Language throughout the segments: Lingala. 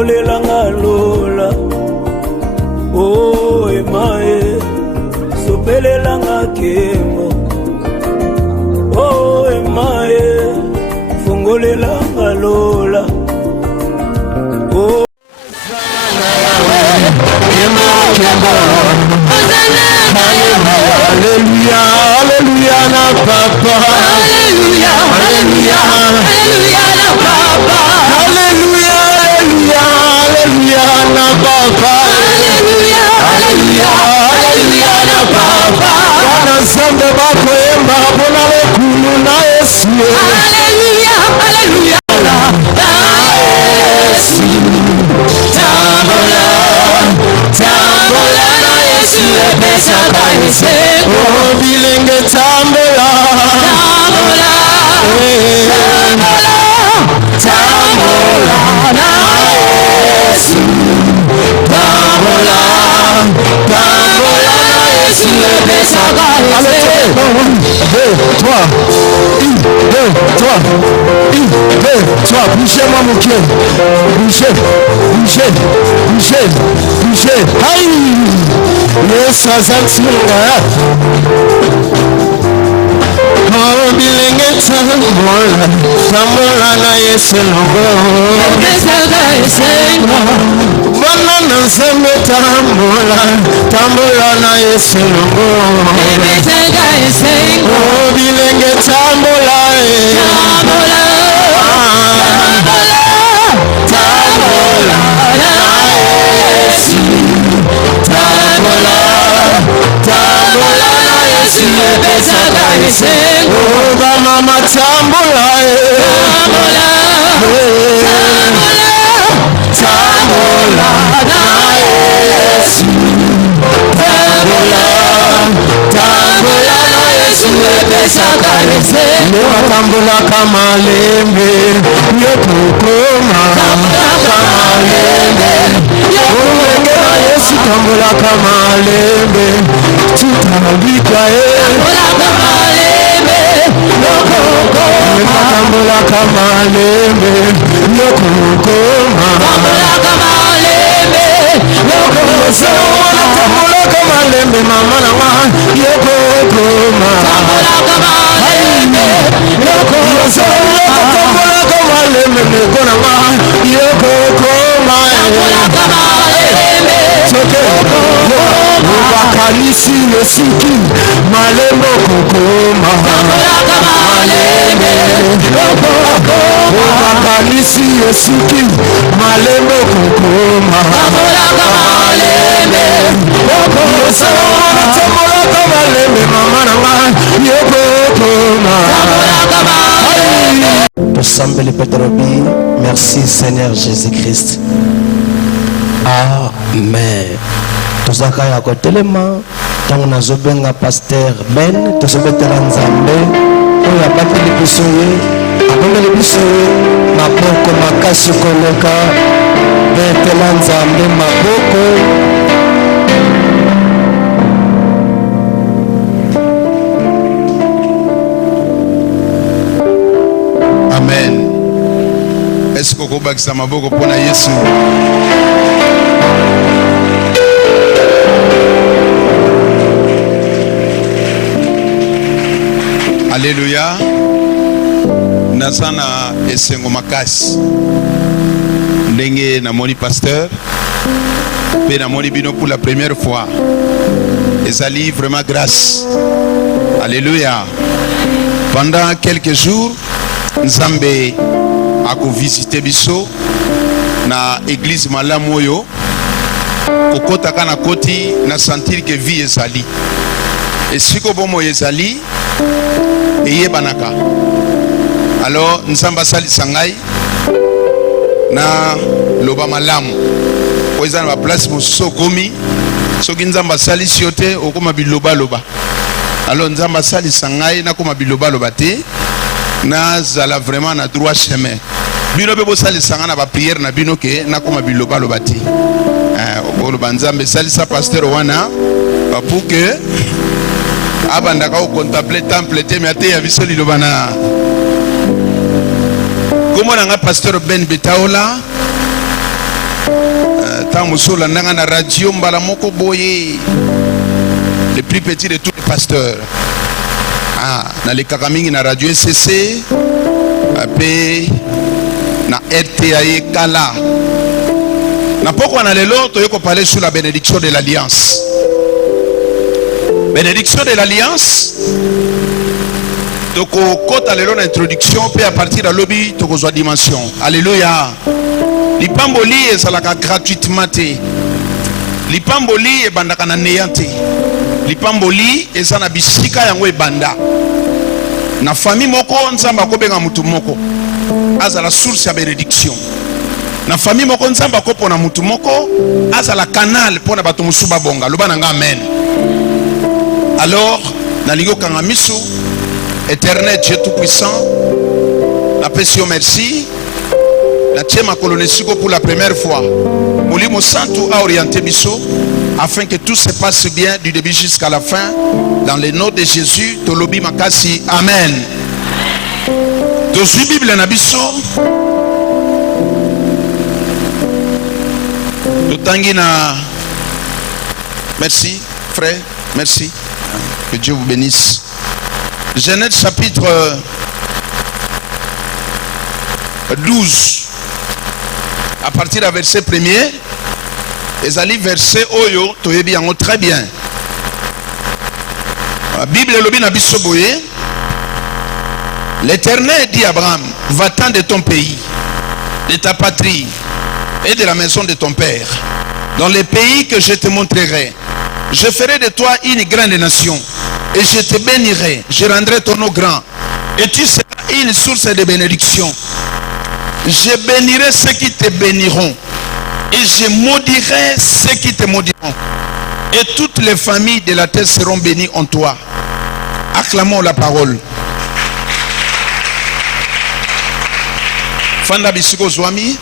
Fungolelanga lola, oh emae, sopelelanga kemo, oh emae, fungolelanga lola, oh. Alléluia, alléluia, na papa. Alléluia, alléluia, alléluia, na papa. Alléluia, alléluia, alléluia, na papa. Alléluia, alléluia, alléluia, na papa. Wana zambe bakwemba bona lekulu na Yesu. Alléluia, alléluia, na Yesu. Tambola, tambola na Yesu epesa kanise. Oh bilenge tambola, tambola, tambola, tambola na Yesu. Tambola, tambola na Yesu epesa kanise. 1, 2, 3, 1, 2, 3, 1, 2, 3, bougez-moi mon cœur, bougez, bougez, bougez, bougez, aïe, yes, azantinga, oh, bilenge tambola, tambola na Yesu logo, banana nzambe tambola, tambola na Yesu logo, oh, bilenge tambola, tambola, tambola na Yesu, tambola, tambola na Yesu epesa kanise. Oh bamama tambola, tambola, tambola, tambola na Yesu, tambola, tambola na Yesu epesa kanise. Lewa tambola kama lembe, yokukoma kama lembe, yokukoma Yesu tambola kama lembe, tutabika tambola kama lembe, yokukoma tambola kama lembe, yokukoma tambola kama lembe, yokukoma tambola kama lembe mama na wa yokukoma tambola kama lembe, yokukoma tambola kama lembe nekona wa yokukoma tambola kama lembe, wakalisi yesuki malembo kokoma tambola kama lembe, wakalisi yesuki malembo kokoma tambola kama lembe, tambola kama lembe mama na wa yokukoma tambola kama lembe. Tosambeli Petrobi, merci Seigneur Jésus-Christ. Amen. Tozaka ya kotelema tango nazobenga Pasteur Ben tozobetela Nzambe oyo abateli biso ye abomeli biso ye maboko makasi koleka betela Nzambe maboko. Amen. Est-ce que vous bakisa maboko pona Yesu? Alléluia. Nazana esengo makasi. Ndenge na moni pasteur. Pe na moni bino pour la première fois. Ezali vraiment grâce. Alléluia. Pendant quelques jours, Nzambe a visité biso na église Malamoyo. Okota kana koti na sentir que vie ezali. Et si ko bomo ezali eye banaka. Alors Nzamba sali sangai na loba malamu. Oza na place moso komi soki Nzamba sali siote okoma biloba loba. Alors Nzamba sali sangai na koma biloba loba te na zala vraiment na droit chemin. Bino bebo sali sanga na ba prière na bino ke na koma biloba loba te. Okolo banzambe sali sa pasteur wana pour que abandaka ko contempler temple te mais ate ya biso liloba na komona nga pasteur Ben Betaola Tant mosola nanga na radio mbala moko boye. Le plus petit de tous les pasteurs. Ah, na le kakamingi na radio SCC, pe na RTAE Kala. Na pourquoi na lelo toyeko parler sur la bénédiction de l'alliance. Bénédiction de l'alliance. Toko kota lelo na introduction pe à partir de lobby toko zo dimension. Alléluia. Lipamboli ezalaka gratuitement te. Lipamboli ebandaka na neyante. Lipamboli ezana bisika yango ebanda. Na famille moko nzamba kobenga mutu moko. Azala source ya bénédiction. Na famille moko nzamba ko pona mutu moko azala canal pona bato musuba bonga. Loba nanga amen. Alors na lingo kanga misu éternel Dieu tout puissant. La pétion merci. La tiema colonesiko pour la première fois. Molimo Santo a orienté biso afin que tout se passe bien du début jusqu'à la fin. Dans le nom de Jésus, Tolobi Makasi. Amen. Dosu Bible na biso. Totangina. Merci, frère. Merci. Que Dieu vous bénisse. Genèse chapitre 12. À partir du verset 1er. Et allez verset Oyo. Toyebi yango très bien. La Bible est le biso boye. L'Éternel dit à Abraham, va-t'en de ton pays, de ta patrie et de la maison de ton père, dans les pays que je te montrerai. Je ferai de toi une grande nation et je te bénirai. Je rendrai ton nom grand et tu seras une source de bénédiction. Je bénirai ceux qui te béniront et je maudirai ceux qui te maudiront. Et toutes les familles de la terre seront bénies en toi. Acclamons la parole. Fanda bisiko zwami.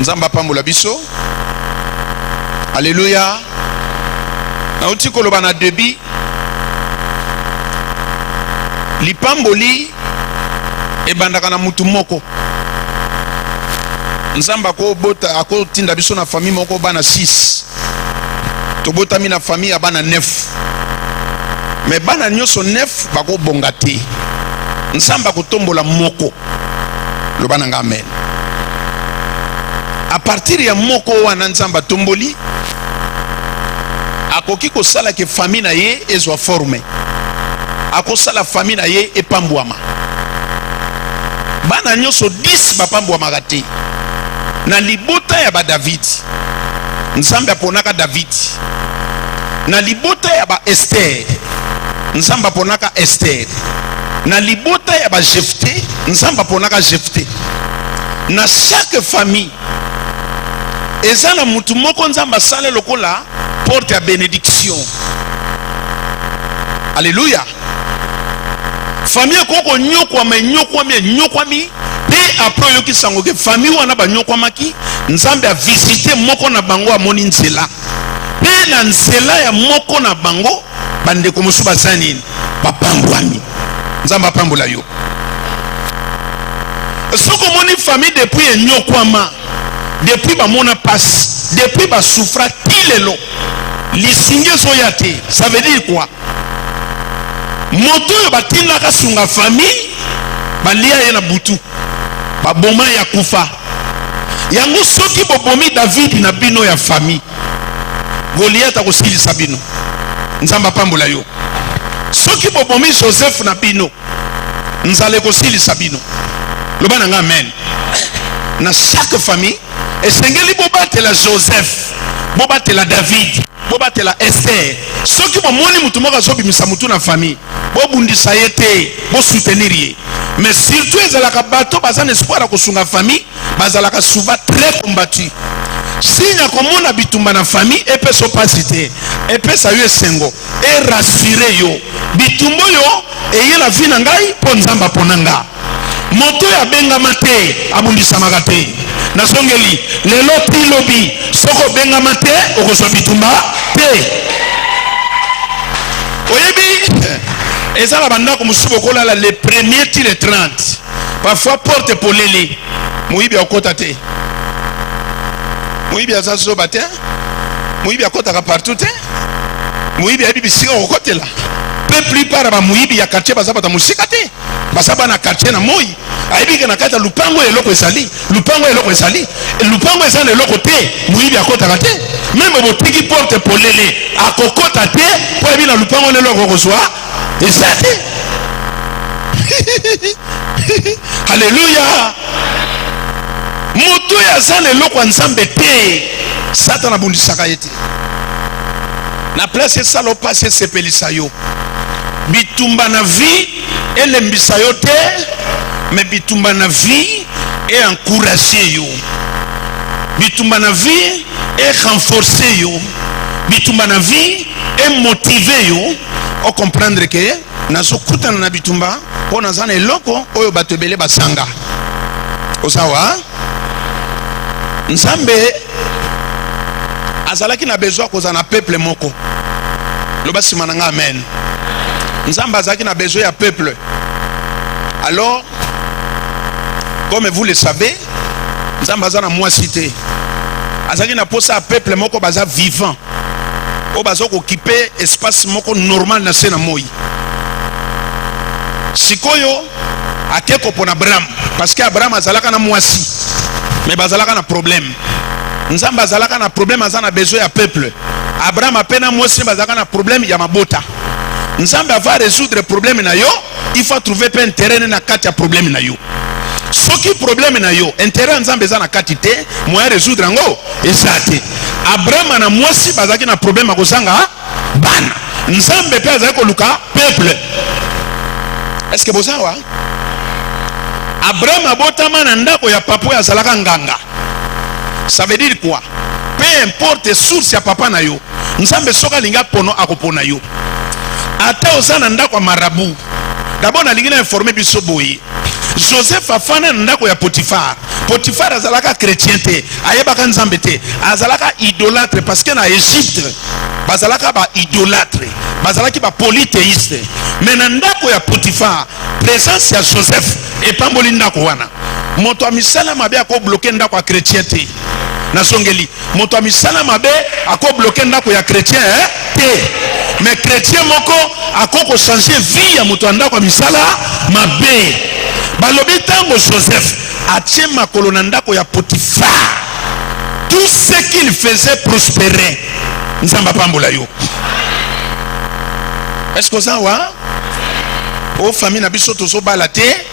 Nzamba pambola biso. Alléluia. Na utiko loba na debi. Lipamboli ebandaka na mutu moko. Nzamba ko bota ako tinda biso na famille moko bana 6. To bota mi na famille ya bana 9. Mais bana nyoso 9 bako bongate. Nzamba ko tombola moko. Lo bana nga amen. A partir ya moko wana nzamba tomboli akoki ko sala ke famille na ye ezwa forme. Akosala famille na ye epambwama. Bana nyoso 10 bapambwama gate. Na libota ya ba David. Nzambe aponaka David. Na libota ya ba Esther. Nzambe aponaka Esther. Na libota ya ba Jephté. Nzambe aponaka Jephté. Na chaque famille ezana mutu moko nzamba sale lokola porte ya bénédiction. Alléluia. Famille koko nyokwami pe après yoki sangoke famille wana ba nyokwamaki nzambe a visité moko na bango amoni nzela pe na nzela ya moko na bango bande ko musuba sanini bapambwami nzamba pambola yo. Soko moni famille depuis nyokwama depuis ba mona passe depuis ba souffra tilelo lisinge soyate ça veut dire quoi? Moto yo batinda ka sunga famille balia ye na butu baboma ya kufa yango soki bobomi David na bino ya famille Goliath akosilisa bino nzamba pambola yo. Soki bobomi Joseph na bino nzale kosilisa bino loba nanga amen. Na chaque famille esengeli bobatela Joseph bobatela David bobatela Esther. Soki bomoni mutu moko azobimisa mutu na famille bobundisa ye te bo soutenir ye. Mais surtout ezalaka bato bazana espoir ya kosunga famille bazalaka souvent très combattu. Sinya komona bitumba na famille epeso pasite epesa yo esengo e rassurer yo bitumbo yo eye la vie na ngai po nzamba ponanga moto ya benga mate abundisa magate na songeli lelo tilobi soko benga mate okozwa bitumba te oyebi ezala bandako musubo kolala le premier tire 30 Parfois porte polele. Moïbi a côté. Moïbi a zazo baté. Moïbi a côté partout. Moïbi a bibisi au côté là. Peu plus par ba Moïbi a quartier bazaba ta musikate. Basaba na quartier na moi. Aibi ke na kata lupango eloko esali. Lupango eloko esali. Lupango esali eloko te. Moïbi a côté kate. Même botiki porte polele a kokota te po ebi na lupango eloko kozwa. Esate. Alléluia. Moto ya zane eloko nzambe te. Satan abundisaka yete. Na place salo passe sepelisa yo. Bitumba na vie elembisa yo te, mais bitumba na vie et encourager yo. Bitumba na vie et renforcer yo. Bitumba na vie et motiver yo. O comprendre que nazo kutana na bitumba po nazana eloko oyo batebele basanga. Osawa? Nzambe azalaki na besoin kozana peuple moko. Loba simananga amen. Nzambe azalaki na besoin ya peuple. Alors, comme vous le savez, Nzambe azana moi cité. Azalaki na posa peuple moko baza vivant. O bazo occuper espace moko normal na sena moi. Sikoyo akeko pona Abraham parce que Abraham azalaka na mwasi. Mais bazalaka na problème. Nzambe azalaka na problème azana besoin ya peuple. Abraham apena mwasi bazalaka na problème ya mabota. Nzambe va résoudre problème na yo, il faut trouver un terrain na kati ya problème na yo. Soki problème na yo, intérêt nzambe za na kati te, moya résoudre ngo ezate. Abraham na mwasi bazalaki na problème akozanga bana. Nzambe pe azalaki koluka peuple. Est-ce que bozawa? Abraham abotama na ndako ya papa ya zalaka nganga. Ça veut dire quoi? Peu importe source ya papa na yo, nzambe soka linga pono akopona yo. Ata ozana ndako marabu. D'abord na lingina informé biso boyi. Joseph afana ndako ya Potifar. Potifar azalaka chrétien te, ayebaka nzambe te, azalaka idolâtre parce que na Égypte bazalaka ba idolâtre, bazalaki ba polythéiste. Mais na ndako ya Potifar, présence ya Joseph epamboli ndako wana. Moto amisala mabe ako bloquer ndako ya chrétien te. Na songeli, moto amisala mabe ako bloquer ndako ya chrétien te. Mais chrétien moko akoko changer vie ya moto ndako misala mabe. Balobi tango Joseph atie makolo na ndako ya Potifar. Tout ce qu'il faisait prospérer. Nzamba pambola yo. Est-ce que ça wa? O famille na biso tozo balate.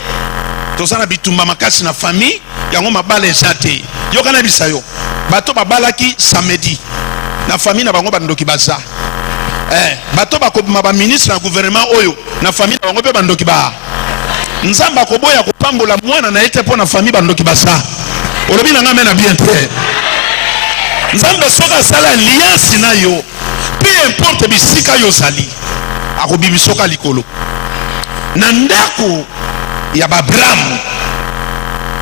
Toza na bitumba makasi na famille yango mabala ezate. Yo kana bisa yo. Bato babalaki samedi. Na famille na bango bandoki baza. Bato bakobima ba ministre na gouvernement oyo na famille na bango pe bandoki ba. Nzamba koboya kopambola mwana na ete po na famille bandoki basa. Olobi na ngame na bien te. Nzamba soka sala alliance na yo. Peu importe bisika yo sali. Akobibi soka likolo. Na ndako ya Abraham.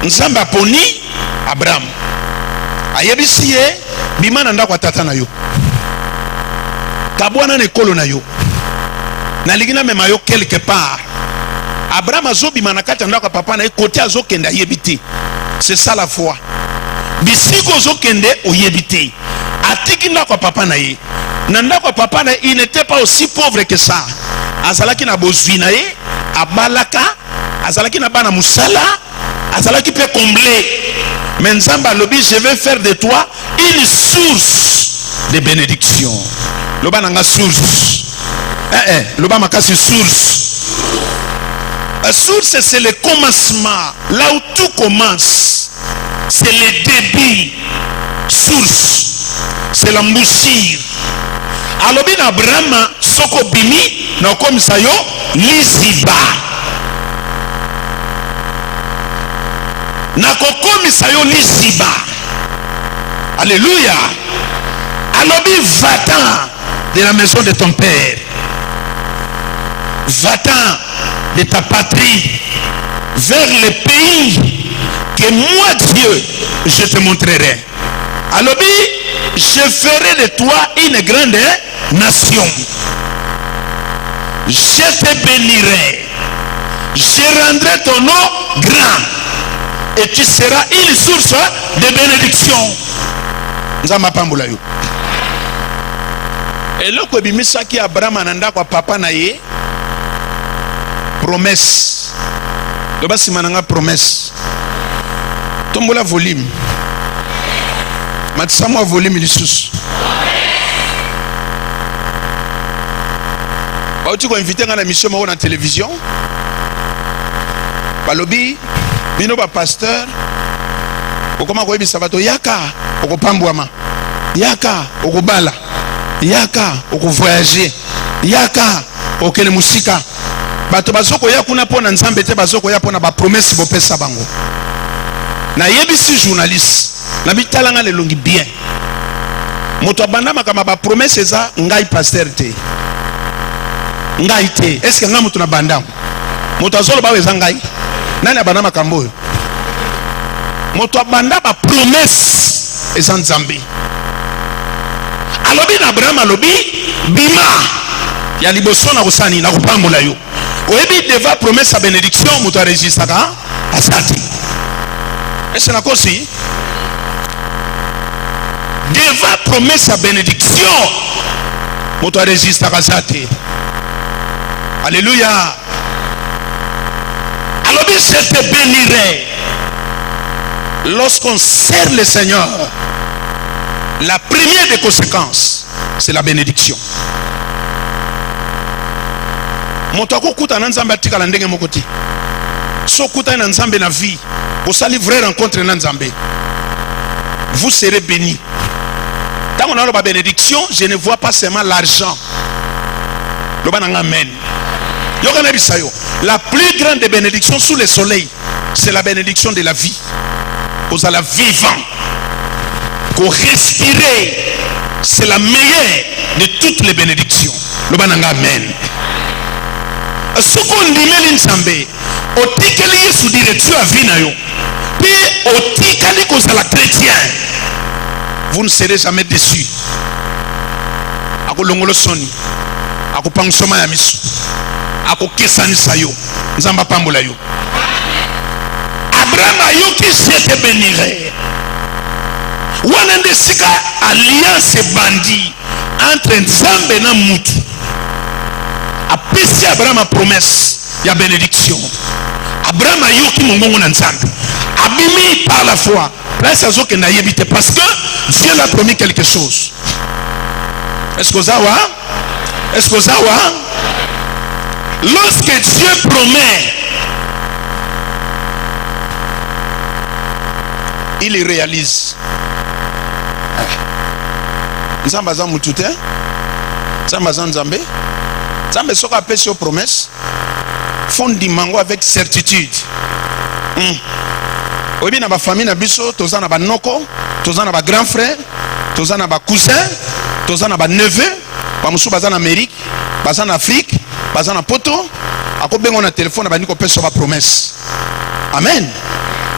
Nzamba poni Abraham. Ayebisi ye bima na ndako tata na yo. Kabwana ne kolo na yo. Na ligina mema yo quelque part. Abraham azobi manakata ndako papa na côté azokenda yebiti. C'est ça la foi. Bisiko azokende oyebiti. Atiki ndako papa na ye. Na ndako papa na il n'était pas aussi pauvre que ça. Azalaki na bozwi na ye, abalaka, azalaki na bana musala, azalaki pe comblé. Mais Nzamba lobi, je vais faire de toi une source de bénédiction. Loba nanga source. Loba makasi source. La source, c'est le commencement. Là où tout commence, c'est le début. Source, c'est l'embouchure. Alors bien Abraham, soko bimi, na comme ça yo, lisiba. Na kokomi sa yo lisiba. Alléluia. Alors bien va-t'en de la maison de ton père. Va-t'en de ta patrie vers le pays que moi Dieu je te montrerai. Alors je ferai de toi une grande nation. Je te bénirai. Je rendrai ton nom grand. Et tu seras une source de bénédiction. Nzamba pambola yo. Et là, quand Misaki Abraham ananda kwa papa na ye, promesse. Le bas si mananga promesse. Tombola volume. Matisamo volume lisusu. Ba uti ko inviter ngana mission mo na télévision. Balobi bino ba pasteur. Okoma ko yebisa bato yaka okopambwama. Yaka okobala. Yaka voyager. Yaka okele musika. Bato bazoko ya kuna pona nzambe te bazoko ya pona ba promesse bo pesa bango. Na yebisi journaliste na bitalanga le longi bien. Moto abanda makama ba promesse za ngai pasteur te. Ngai te. Est-ce que nga moto na banda? Moto azolo ba weza ngai. Nani abanda makambo yo? Moto abanda ba promesse eza nzambe. Alobi na Abraham alobi bima ya liboso na kosani na kupambola yo. Oyebi deva promesse à bénédiction moto enregistraka asati. Est-ce na kosi? Deva promesse à bénédiction moto enregistraka asati. Alléluia. Alobi je te bénirai lorsqu'on sert le Seigneur. La première des conséquences, c'est la bénédiction. Motako kuta na nzambe atika la ndenge mokoti. So kuta na nzambe na vie, au sali vraie rencontre na nzambe. Vous serez bénis. Tant qu'on a la bénédiction, je ne vois pas seulement l'argent. Le ban amen. Yokana bisayo. La plus grande des bénédictions sous le soleil, c'est la bénédiction de la vie. Vous allez vivant. Pour respirer, c'est la meilleure de toutes les bénédictions. Le bananga amen. Ce qu'on dit l'ensemble, au tikali sous direction à vinayo, puis au tikali qu'on la chrétien, vous ne serez jamais déçus. Ako longolo soni, ako pangsoma ya misu, ako kesani sayo, nzamba pambola yo. Abraham ayo qui je te bénirai. Wanande sika alliance bandi entre Nzambe na mutu. Apesi Abraham a promesse ya bénédiction. Abraham a yoki mongongo na Nzambe. Abimi par la foi. Place à zoke na yebite parce que Dieu l'a promis quelque chose. Est-ce que ça va? Est-ce que ça va? Lorsque Dieu promet, il le réalise. Nzambe za mutute, Nzambe za Nzambe, Nzambe soka apesi yo promesse, fondi mango avec certitude. Oyebi na ba famille na biso, toza na ba noko, toza na ba grand frère, toza na ba cousin, toza na ba neveu, ba musu baza na Amérique, baza na Afrique, baza na poto, akobengo na téléphone na baniko pesa ba promesse. Amen.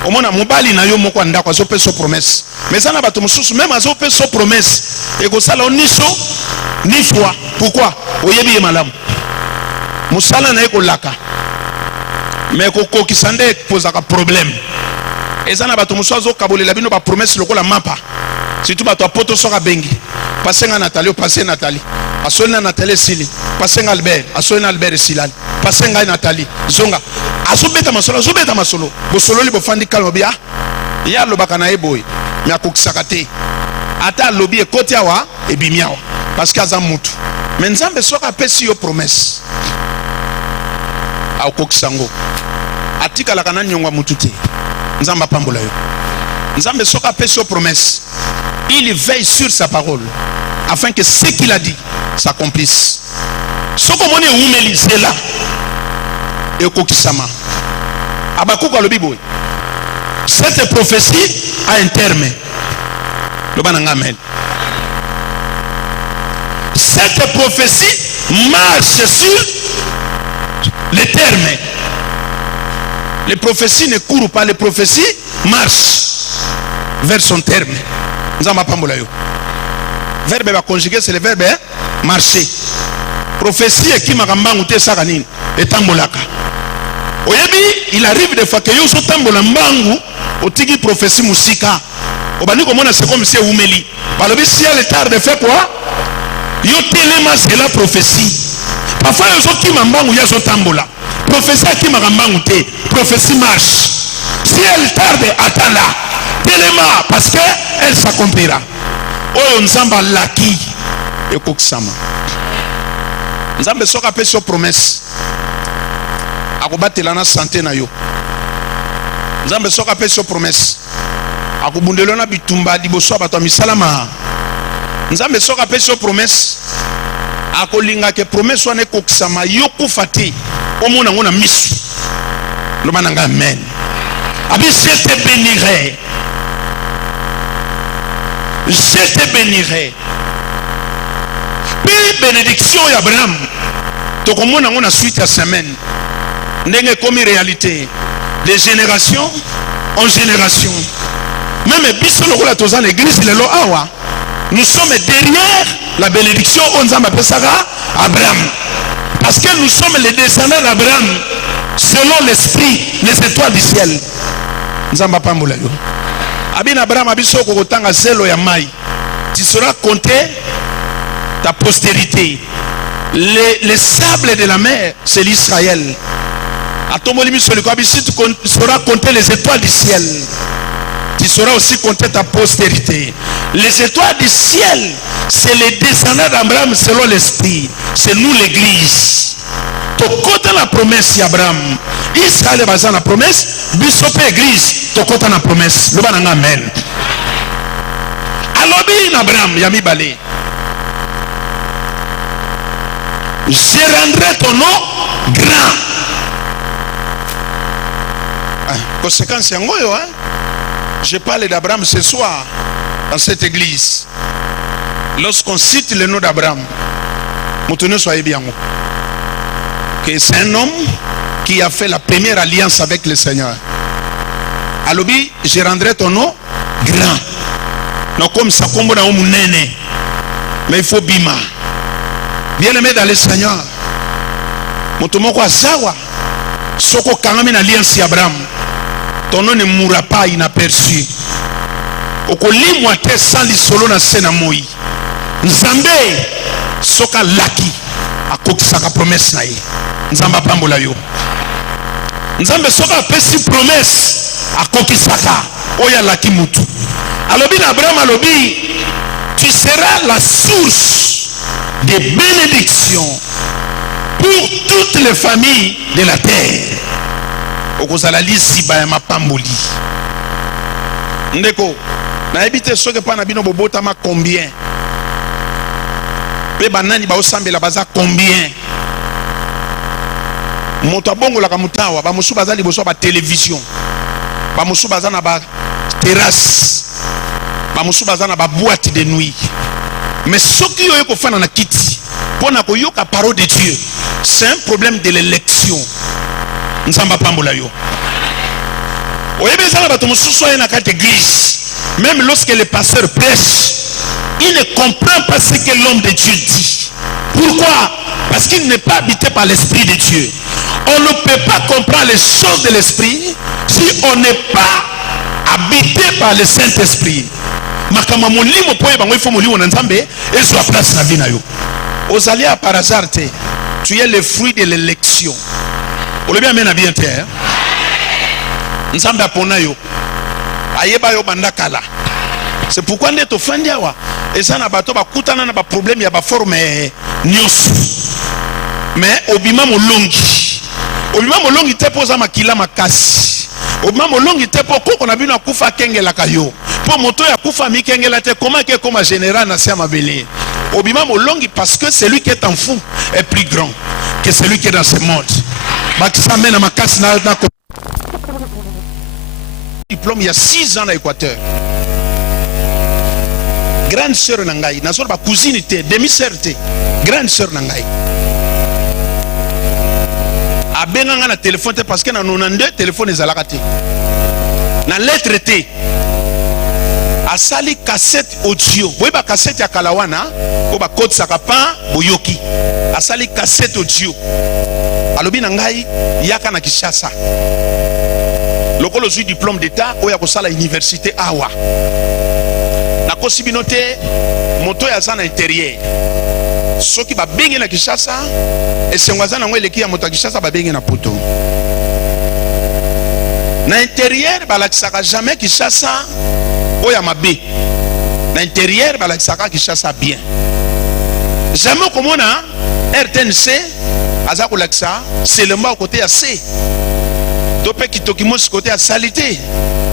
Omona mobali na yo moko andako azo pesa promesse. Mais ça n'a pas tout mususu même azo pesa promesse. Et ko sala oniso ni foi. Pourquoi? Oyebi malamu. Musala na eko laka. Mais ko kokisande posa ka problème. Et ça n'a pas tout mususu azo kabolela bino ba promesse lokola mapa. Surtout ba to poto soka bengi. Passer à Nathalie, passer Nathalie. Asona Nathalie Sili. Passer Albert, asona Albert Silal. Passer à Nathalie. Zonga. Azobeta masolo, azobeta masolo. Bosolo li bofandi kalmo bia. Ya lobaka na eboy. Mais akokisaka te. Ata lobi ekoti awa ebimiawa. Parce que aza mutu. Mais Nzambe soka apesi yo promesse. Akokisango. Atika la kana nyongwa mutu te. Nzamba pambola yo. Nzambe soka apesi yo promesse. Il veille sur sa parole afin que ce qu'il a dit s'accomplisse. Ce qu'on est oumeli, c'est là. Et kokisama. Abakouk a le biboui. Cette prophétie a un terme. Le banangamen. Cette prophétie marche sur les termes. Les prophéties ne courent pas, les prophéties marchent vers son terme. Verbe va conjuguer, c'est le verbe marcher. Prophétie qui m'a rambanguté saganine et tambolaka. Oyebi, il arrive des fois que yo so tambola mbangu otiki prophétie musika. Obani komona c'est comme si oumeli. Balobi si elle tarde fait quoi? Yo telema c'est la prophétie. Parfois yo so kima mbangu ya so tambola. Prophétie akima mbangu te. Prophétie marche. Si elle tarde, attends-la. Telema parce que elle s'accomplira. Oyo nzamba laki ekokisama. Nzambe soka pe so promesse. Akobatela na santé na yo. Nzambe soka pe so promesse. Akobundelo na bitumba liboso bato misalama. Nzambe soka pe so promesse. Akolinga ke promesse wana ekokisama yo kufa te. Omona ngona misu. Loba nanga amen. Abi je te bénirai. Je te bénirai. Puis bénédiction d'Abraham. Tu comprends on a suite à semaine. N'est comme réalité. De génération en génération. Même biso le rôle à l'église nous sommes derrière la bénédiction on appelle ça Abraham. Parce que nous sommes les descendants d'Abraham selon l'esprit, les étoiles du ciel. Nzamba pambola yo. Abin Abraham abiso ko tanga zelo ya mai. Tu seras compté ta postérité. Les sables de la mer, c'est l'Israël. À ton moment, tu seras compté les étoiles du ciel. Tu seras aussi compté ta postérité. Les étoiles du ciel, c'est les descendants d'Abraham selon l'esprit. C'est nous l'église. Tu comptes la promesse d'Abraham. Israël est basé sur la promesse. Bishop église, tu comptes la promesse. Le bananga amen. Alors, Abraham, Yami Balé. Je rendrai ton nom grand. Conséquence, je parle d'Abraham ce soir dans cette église. Lorsqu'on cite le nom d'Abraham, maintenant soyez bien. Que c'est un homme qui a fait la première alliance avec le Seigneur. Alobi, je rendrai ton nom grand. Non comme ça, comme on a mais il faut bima. Bien aimé dans le Seigneur. Motomoko azawa. Soko kangami na alliance Abraham. Ton nom ne mourra pas inaperçu. Okoli moite sans lisolo na sena moi. Nzambe soka laki akokisaka promesse na ye. Nzamba pambola yo. Nzambe soka pesi promesse akokisaka oya laki mutu. Alobi na Abraham alobi tu seras la source de bénédiction pour toutes les familles de la terre. Okozala lisiba ya mapamboli. Ndeko, na ebite soke pa na bino bobota ma combien? Pe banani ba osambela baza combien? Moto abongo la kamutawa, ba musu baza liboso ba télévision. Ba musu baza na ba terrasse. Ba musu baza na ba boîte de nuit. Mais ce qui est au fond dans la kiti, pour na koyoka parole de Dieu, c'est un problème de l'élection. Nzamba pambola yo. Oyebe zala bato mususu na carte église. Même lorsque le pasteur prêche, il ne comprend pas ce que l'homme de Dieu dit. Pourquoi? Parce qu'il n'est pas habité par l'esprit de Dieu. On ne peut pas comprendre les choses de l'esprit si on n'est pas habité par le Saint-Esprit. Makama molimo poye bango ifo molimo na nzambe ezo a place na vie na yo. Ozalia par hasard te. Tu es le fruit de l'élection. On le bien mena bien te. Nzambe apona yo. Ayeba yo bandakala. C'est pourquoi ndeto fandia wa. Eza na bato bakutana na ba problème ya ba forme nyonso. Mais obima molongi. Obima molongi te poza makila makasi. Obima molongi te po koko na bino akufa kengela kayo. Pour moto ya kufa mikengela te comment que comme général na sia mabele. Obima molongi parce que celui qui est en fou est plus grand que celui qui est dans ce monde. Bakisa mena makasi na diplôme il y a 6 ans à l'Équateur. Grande sœur Nangaï, na sœur ba cousine te, demi-sœur te, grande sœur Nangaï. A benanga na téléphone te parce que na 92 téléphone ezalaka te. Na lettre te. A sali cassette audio. Boy ba cassette ya kalawana, ko ba code sakapa boyoki. A sali cassette audio. alobi na ngai yaka na Kinshasa lokolo zui diplôme d'état oya kosala université awa na kosi bino te moto ya za na intérieur soki babengi na Kinshasa esengo aza nango eleki ya moto ya Kinshasa babengi na poto na intérieur balakisaka jamais Kinshasa oya mabe na intérieur balakisaka Kinshasa bien jamais komona RTNC aza kolakisa seulement au côté ya C topé kitokimosi côté ya salité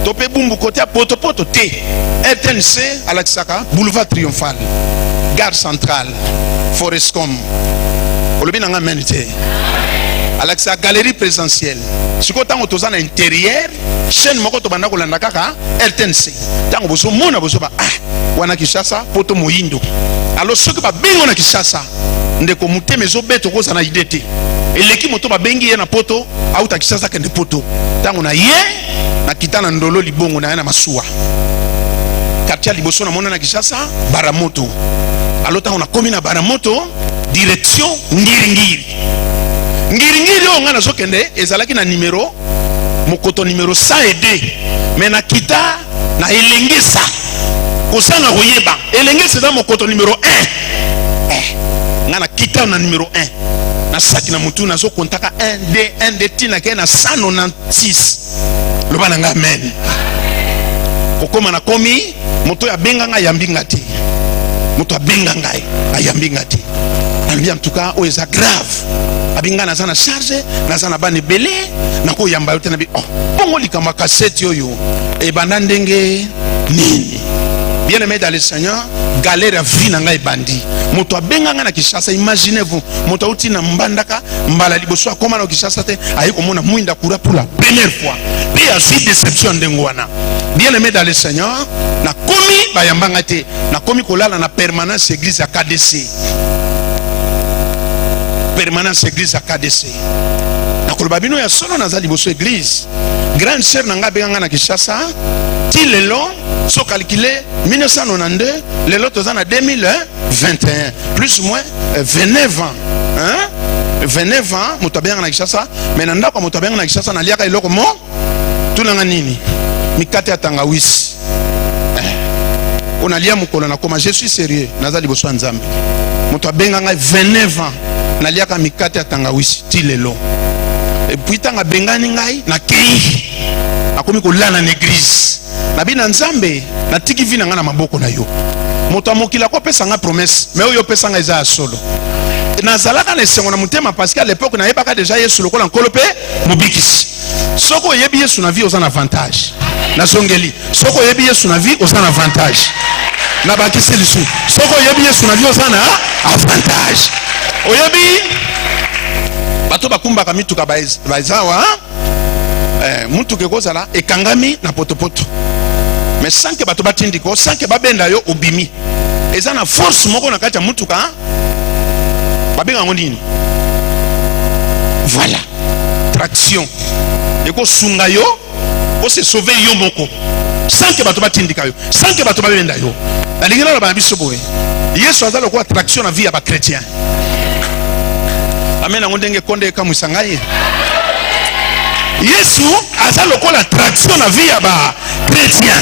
topé bumbu côté ya poto te RTNC alakisaka boulevard triomphal gare centrale Forescom olobi nanga menite alakisa galerie présentielle siko tango toza na intérieur chaîne moko to banda kolanda kaka RTNC tango boso mona boso ba wana Kinshasa poto moyindo alors soki ba bengo na Kinshasa ndeko muteme zo beto ko sana idete eleki moto ba bengi ye na poto auta Kinshasa kende poto tango na ye na kitana ndolo libongo na masuwa quartier liboso na mona na Kinshasa baramoto alors tango na komi na baramoto direction ngiri onga na zokende ezalaki na numéro mokoto numéro 102 mais na kita na elengesa kosanga koyeba elengesa na mokoto numéro 1 ngana kita na numéro 1 na saki na mutu na zo kontaka 1D tina ke na 196 loba na nga amen kokoma na komi moto ya benga nga yambinga te moto abenga ngai ayambinga te en tout cas o eza grave abinga na sana charge na sana bane belé na ko yamba yote na bi bongo likama cassette yoyo e banda ndenge nini bien aimé dans le Seigneur galère vie na ngai bandi moto abenga nga na Kinshasa imaginez-vous moto uti na mbandaka mbala liboso akoma na Kinshasa te ayi komona mwinda kura pour la première fois puis a vie déception ndengwana bien aimé dans le Seigneur na komi ba yambanga te na komi kolala na permanence église à KDC permanence église à KDC na kolobabino ya solo na za liboso église grande sœur nanga benga na Kinshasa ti lelo so calculé 1992 lelo tozana 2021 plus ou moins 29 ans hein 29 ans moto benga na Kinshasa mais na ndako moto benga na Kinshasa na liaka eloko mo tulanga nini mikate ya tangawisi on a lié mukolo na koma je suis sérieux naza liboso nzambe moto benga nga 29 ans na liaka mikate ya tangawisi ti lelo et puis tanga bengani ngai na kei akomi kolala na église na bina nzambe na tiki vina nga na maboko na yo moto amokila ko pesa nga promesse mais oyo pesa nga eza solo nazalaka na esengo na mutema parce qu'à l'époque na yebaka déjà Yesu lokola nkolo pe mobikisi soko yebi Yesu na vie oza na avantage na songeli soko yebi Yesu na vie oza na avantage na bakisi lisu soko yebi Yesu na vie oza na avantage oyebi bato bakumbaka mituka baizawa mutuka kozala ekangami na potopoto mais sans que bato batindiko sans que babenda yo obimi eza na force moko na kati ya mutuka babenga ngo nini voilà traction eko sunga yo o se sauver yo moko sans que bato batindika yo sans que bato babenda yo na lingana na babiso boye Yesu azalo kwa traction na vie ya ba chrétien amen na ndenge konde ka musangaye Yesu azalo kwa traction na vie ya ba chrétien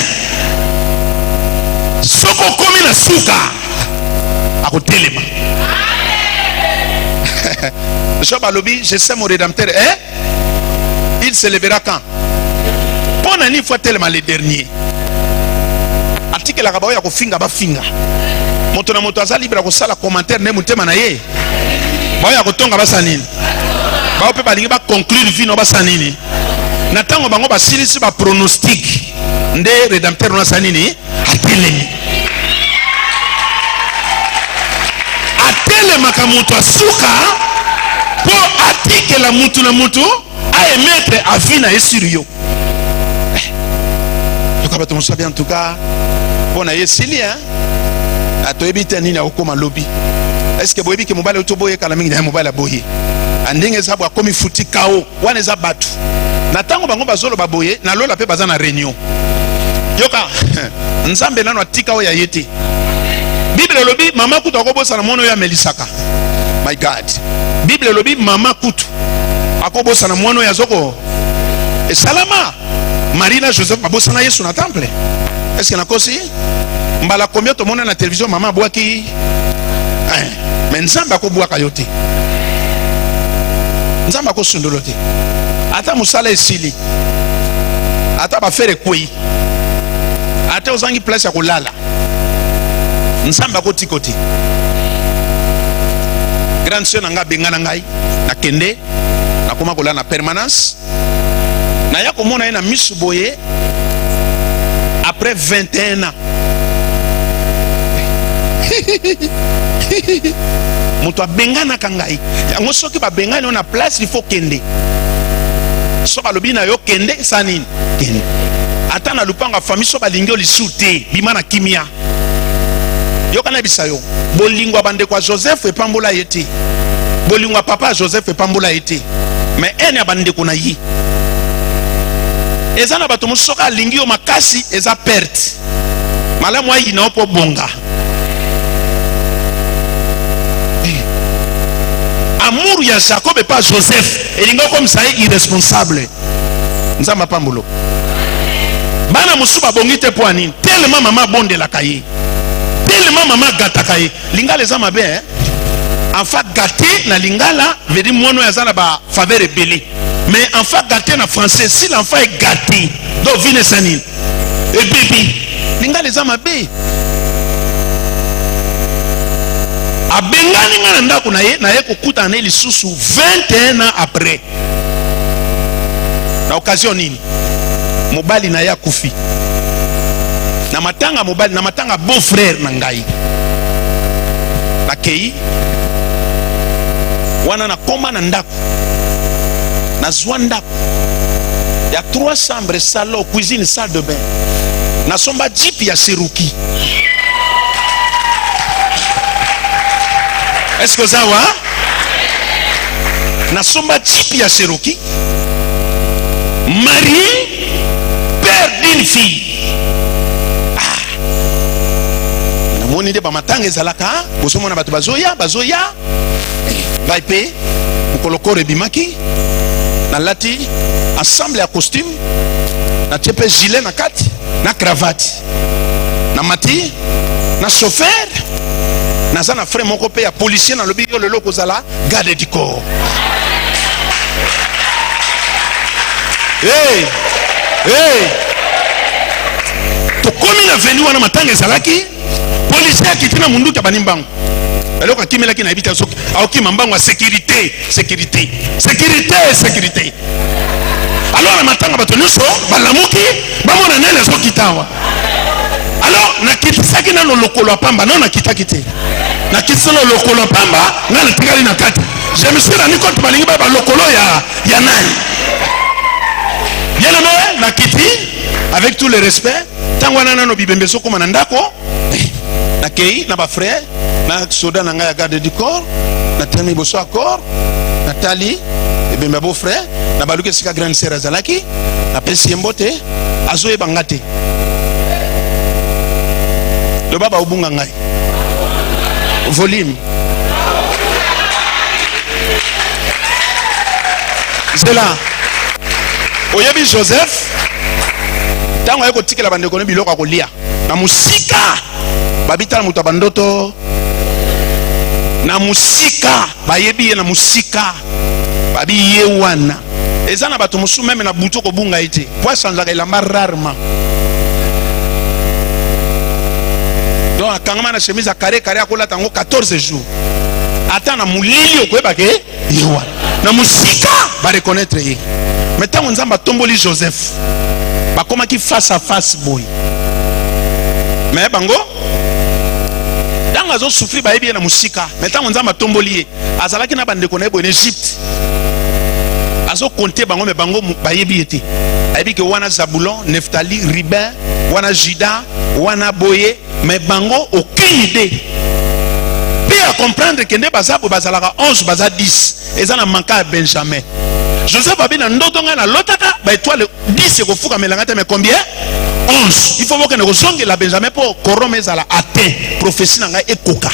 soko komi na suka akotelema je sais mon rédempteur il se lèvera quand pour nani fois tellement le dernier article la kabao ya kofinga ba finga moto na moto azali libre ko sala commentaire ne mutema na ye ba ya kotonga ba sanini ba pe balingi ba conclure vie no ba sanini na tango bango ba silisi ba pronostic nde rédempteur na sanini atelemi atelema mutu asuka po atike la mutu na mutu a émettre avis na sur yo yoka bato mosabi en tout cas pona yesili hein atoyebi te nini akokoma lobi est ce que boyebi ke mobali otoboye kala mingi na mobali aboye andenge za bwa komi futi kao wana za batu na tango bango bazolo baboye na lola pe baza na réunion yoka nzambe nano atika o ya yete Bible lobi mama kutu akobosa na mono ya melisaka my God Bible lobi mama kutu Akobosa na mwana yazoko. Et salama. Marie na Joseph babosa na Yesu na temple. Est-ce que na kosi? Mbala combien to mona na télévision maman boaki? Mais nzamba ko boaka yote. Nzamba ko sundolote. Ata musala esili. Ata ba faire kwei. Ata ozangi place ya kolala. Nzamba ko tikoti. Grande sœur nanga bengana ngai na kende na koma kola na permanence. Na ya komona na misu boye après 21 ans. Mutu abengana kangai. Yango soki ba bengana na place il faut kende. So balobi na yo kende sanini. Kende. Ata na lupanga famille so balingi lisute bima na kimia. Yo kana bisayo. Bolingwa bande kwa Joseph e pambola yete. Bolingwa papa Joseph e pambola yete. Mais ene bande kuna yi. Eza na bato musoka lingi yo makasi eza perte. Malamu ayi na opo bonga. Amour ya Jacob et pas Joseph. Et lingo comme ça irresponsable. Nzamba pambolo. Bana musuba bongite po anini. Tellement maman bonde la kaye. Tellement maman gata kaye. Lingala eza mabe hein. Enfant gâté na lingala veut dire mono ya zana ba faveur rebelle. Mais enfant gâté na français si l'enfant est gâté. Donc vine sanine. Et bébé. Lingala eza mabe. Abengani nga ndako na ye kokuta na lisusu 21 ans après. Na occasion nini? Mobali na ya kufi. Na matanga mobali na matanga beau frère na ngai. Na kei wana na koma na ndako. Na zwa ndako. Ya 3 chambres, salon, cuisine, salle de bain. Na somba jeep ya Seruki. Est-ce que ça va? Na somba jeep ya Seruki. Marié, père d'une fille. Moni de ba matanga ezalaka bosomona bato bazoya baipe mukolokore bimaki na lati ensemble ya costume na tepe gilet na kati na cravate na mati na chauffeur na sana frère moko pe ya policier na lobi yo lelo kozala garde du corps. To komi na venu wana matanga ezalaki policier qui na mundu tabani mbangu alors akimela ki na ebita soki aokima mbangu a sécurité alors na matanga bato nyonso balamuki bamona nele soki tawa alors na kitisaki na lokolo pamba non na kitaki te na kisolo lokolo pamba na tikali na kati je me suis rendu compte balingi ba lokolo ya nani bien aimé na kiti avec tout le respect tango na no bibembe soko manandako na kei na ba frère na soda na nga garde du corps na temi boso accord na tali e be beau frère na baluke sika grande sœur azalaki na pesi mbote azoye bangate le baba ubunga ngai volume c'est là oyebi Joseph tango ayeko tikela bande kono biloko akolia na musika babita mutu bandoto na musika bayebi na musika babi ye wana eza na bato musu meme na buto ko bunga ite poisson la elamba rarement donc akangama na chemise carré akola tango 14 jours ata na mulili okoyeba ke ye wana na musika ba reconnaître ye mais tango nzamba tomboli Joseph bakoma ki face à face boy mais bango azo souffrir ba yebi na musika metango nzamba tomboli ye azalaki na bande ko na ebo en Egypte azo compter bango me bango ba yebi ete ayebi ke wana Zabulon Neftali Ruben wana Juda wana Boye mais bango aucune idée puis à comprendre que ne bazabo bazalaka 11 baza 10 ezana manka Benjamin Joseph abina ndoto nga na lotaka ba étoile 10 ko fuka melanga te mais combien 11 il faut que ne zonge la Benjamin pour koromeza la atteint prophétie nanga ekoka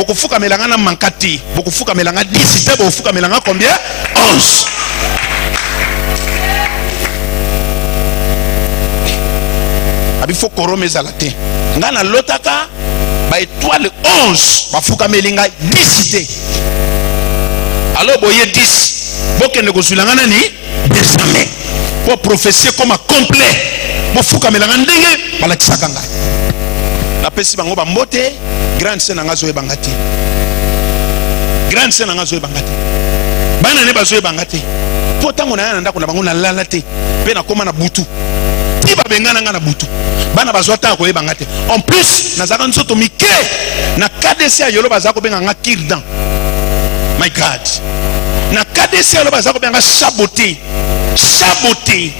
Beaucoup fouka melanga na mankati. Beaucoup fouka melanga 10 te. Beaucoup fouka melanga combien? 11. Il faut korome zalate. Ngana lotaka ba étoile 11 ba fouka melinga 10 te. Alors boye 10. Bokende ko sulanga nani? Désormais. Pour prophétiser comme complet. Bo fouka melanga ndenge bala kisakanga. La pesi bango ba mbote grande scène nga zoe bangati. Grande scène nga zoe bangati. Bana ne ba zoe bangati. Potango na yana ndako na bango na lalate. Pe na koma na butu. Tiba bengana nga na butu. Bana bazwata ko yebanga te. En plus nazaka nsoto mike na KDC yolo bazako benga nga kirdan. My God. Na KDC yolo bazako benga saboté. Saboté.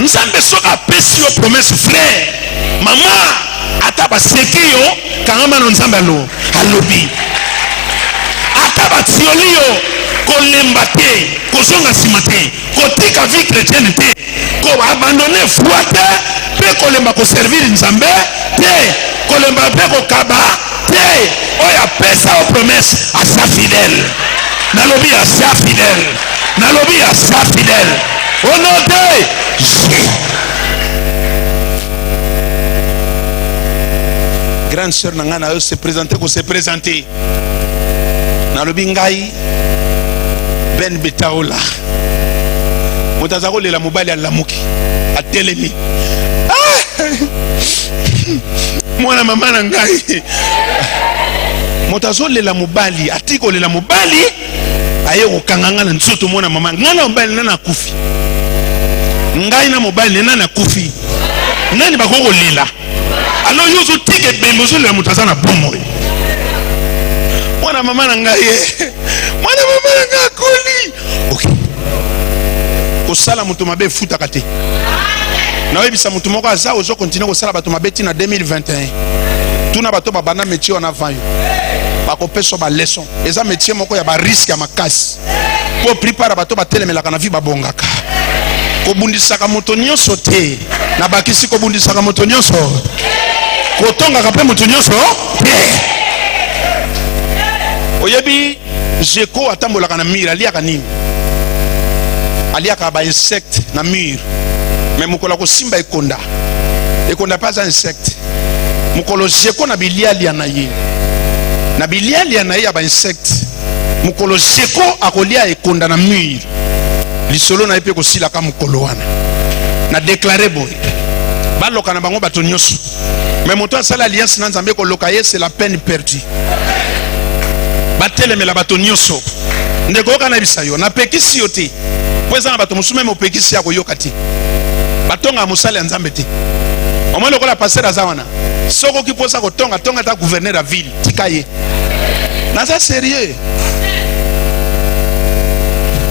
Nzambe soka pesi yo promesse frère. Mama ataba sekio kangama no nzambe alo. Alobi. Ataba tiolio kolemba te, kozonga sima te, kotika vie chrétienne te, ko abandonner foi te, pe kolemba ko servir nzambe te, kolemba pe ko kaba te, oya pesa o promesse à sa fidèle. Nalobi à sa fidèle. Nalobi à sa fidèle. Au nom de Jésus. Grande sœur Nangana se présenter ko se présenter. Nalobi ngai Ben Betaola Motazako lela mobali alamuki atelemi mwana mama na ngai motazo lela mobali atiko lela mobali aye kokanganga na nsoto mwana mama ngana mobali nana kufi ngai na mobali nana kufi nani bakoko lela alo yozo tike bembozo lela motaza na bomo mwana mama na ngai mwana mama na ngai koli okay kosala mutu mabe futa kate na webisa mutu moko aza ozo continuer kosala bato mabe tina 2021 tuna bato babana métier on avant yo bakopesa ba leçon eza métier moko ya ba risque ya makasi po prepare bato batelemelaka na vie babongaka kobundisaka moto nyonso te na bakisi kobundisaka moto nyonso kotongaka pe moto nyonso te. Oyebi Jeko atambolaka na mur aliaka nini? Aliaka ba insecte na mur. Mais mukola ko simba ekonda. Ekonda pas un insecte. Mukolo Jeko na biliali anaye. Na biliali anaye ba insecte. Mukolo Jeko akolia ekonda na mur. Lisolo na epe ko silaka mukolo wana. Na déclarer boy. Baloka na bango bato nyonso. Mais moto asala alliance na Nzambe ko lokaye c'est la peine perdue. Batele mela bato nyonso ndeko kana bisayo na pekisi yote kweza na bato musume mo pekisi yako yokati batonga musale ya Nzambe te omwe lokola passer azawana soko kiposa ko tonga ta gouverneur la ville tikaye na ça sérieux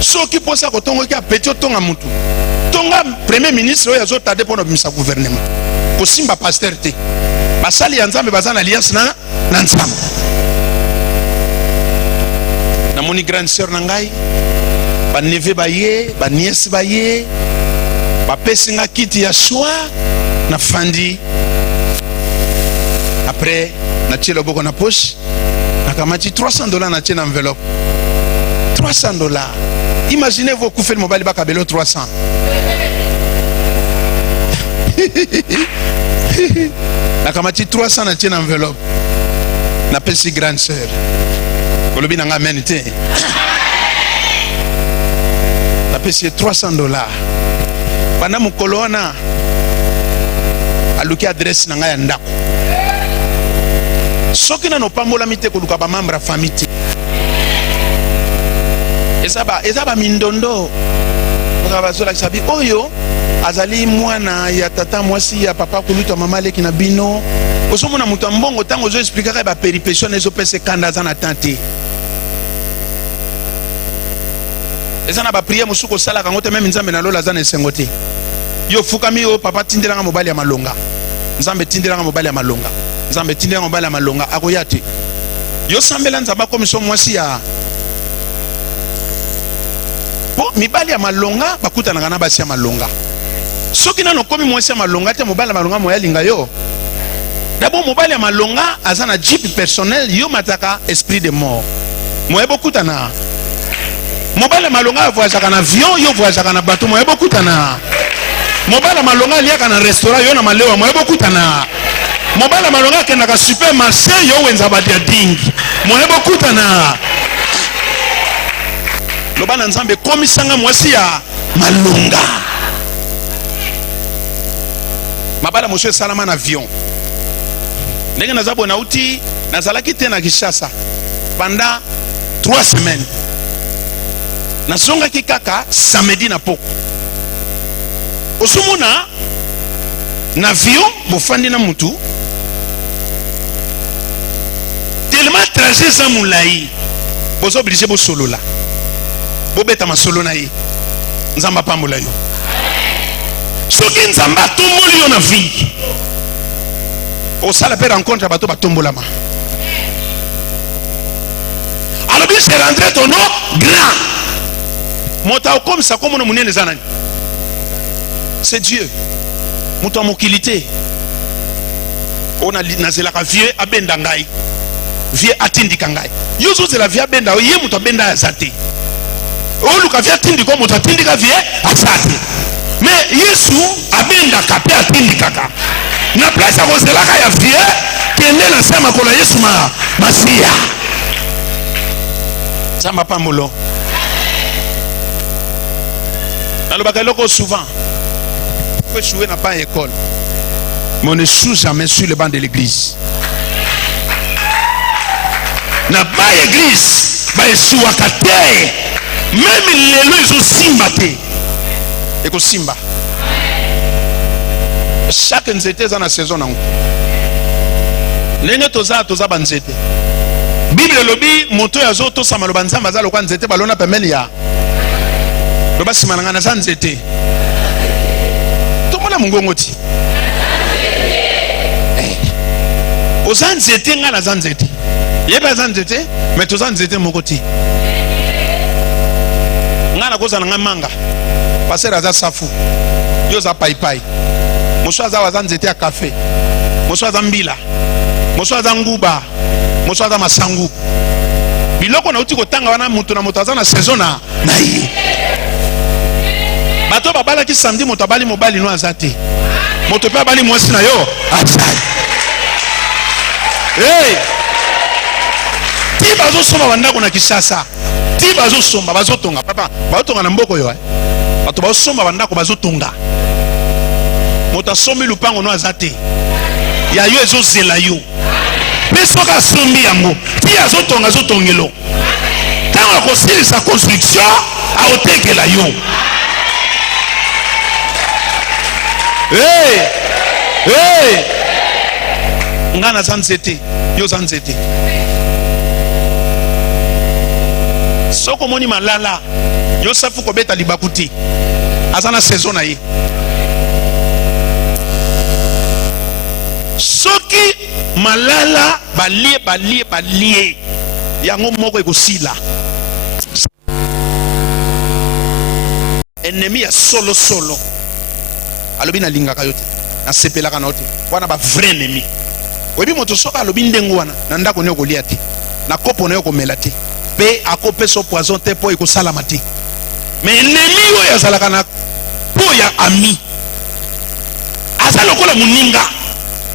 soko kiposa ko tonga ki apetio tonga mutu tonga premier ministre oyo azotade pona bimisa gouvernement ko simba pasteur te basali ya Nzambe bazana alliance na Nzambe. Moni grande sœur nangai ba neve baye ba nièce baye ba pesinga kiti ya choix na fandi après na tchelo boko na poche na kamati $300 na tchena enveloppe $300. Imaginez vous ku fait le mobile ba kabelo 300 na kamati 300 na tchena enveloppe na pesi grande sœur kolobi nanga menite na pesi $300 bana mukolo wana aluki adresse nanga ya ndako soki na no pambola mite koluka ba membre ya famille ezaba mindondo bazola kisabi oyo azali mwana ya tata mwasi ya papa kuluta mama leki na bino osomona mutu mbongo tango zo expliquer ba péripéties ezo pese kanda za na tante ezana ba prière musuko sala kango te même Nzambe na lola za na esengo te yo fukami yo papa tindelanga mobali ya malonga Nzambe tindelanga mobali ya malonga Nzambe tindelanga mobali ya malonga akoya te yo sambela Nzamba komiso mwasi ya po mibali ya malonga bakutana na basi ya malonga soki nano komi mwasi ya malonga te mobali ya malonga moya linga yo D'abord, mobile malonga azana jeep personnel yo mataka esprit de mort. Moi beaucoup tana. Mobile malonga voyage en avion, yo voyage en bateau, moi beaucoup tana. Mobile malonga liaka na restaurant yo na malewa, moi beaucoup tana. Mobile malonga kenda ka supermarché yo wenza badia dingi. Moi beaucoup tana. Lobana nzambe komisanga mwasi ya malonga. Mabala monsieur salama na avion. Ndenge nazabo na uti nazalaki te na Kinshasa pendant 3 semaines. Nazonga ki kaka samedi na poko. Osumuna na avion bofandi na mutu. Tellement trajet za mulai. Bozo obligé bo solo la. Bo beta ma solo na yi. Nzamba pambola yo. Soki nzamba tomboli yo na vie. Au sala pe rencontre bato batombolama. Alors bien c'est rentré ton nom grand. Mota comme ça comme on munene les anani. C'est Dieu. Mota mokilité. On a nazela ka vieux abenda ngai. Vieux atindi kangai. Yozo c'est la vie abenda yé muto abenda azate. O luka vieux atindi ko muto atindi ka vieux azate. Mais Yesu abenda kapé atindi kaka. Na place à cause de la kaya vie kende na sema kola Yesu masia sama pamolo alors bakaloko souvent faut échouer n'a pas école mais on n'échoue jamais sur le banc de l'église na pas église ba échoue akate même lelo ils simba te et ko simba. Chaque nzete za na saison na ngo. Lenge toza banzete. Bible lobi moto ya zoto sama lo banzamba za lo kwa nzete balona pemeli ya. Lo basi mananga na za nzete. To mona mungongo ti. Oza nzete nga na za nzete. Yeba za nzete, mais toza nzete moko ti. Nga na koza na manga. Passer za safu. Yo za pai. Moswaza wazanzete ya café, moswaza mbila, moswaza nguba, moswaza masangu. Biloko na uti kotanga wana mutu na motaza na saison na yi. Bato babala ki samedi motabali mobali no azate. Moto pe bali mwasi na yo azali. Hey! Ti bazo soma banda ko na Kinshasa. Ti bazo soma bazo tonga papa. Bazo tonga na mboko yo. Bato bazo soma banda ko bazo tonga. Mota somi lupango no azate ya yo ezo zela yo peso ka somi yango ti azotonga azotongelo tango ko silisa construction a otekela yo hey ngana zanzete yo zanzete soko moni malala yo safu ko beta libakuti azana saison na ye. Soki malala balie yango moko ekosila ennemi ya solo alobi na lingaka yo te na sepelaka na yo te wana ba vrai ennemi oyebi moto soki alobi ndengo wana na ndako ne okolia te na kopo na yo komela te pe akopesa poison te po ekosalama te mais ennemi oyo azalaka na po ya ami aza lokola moninga.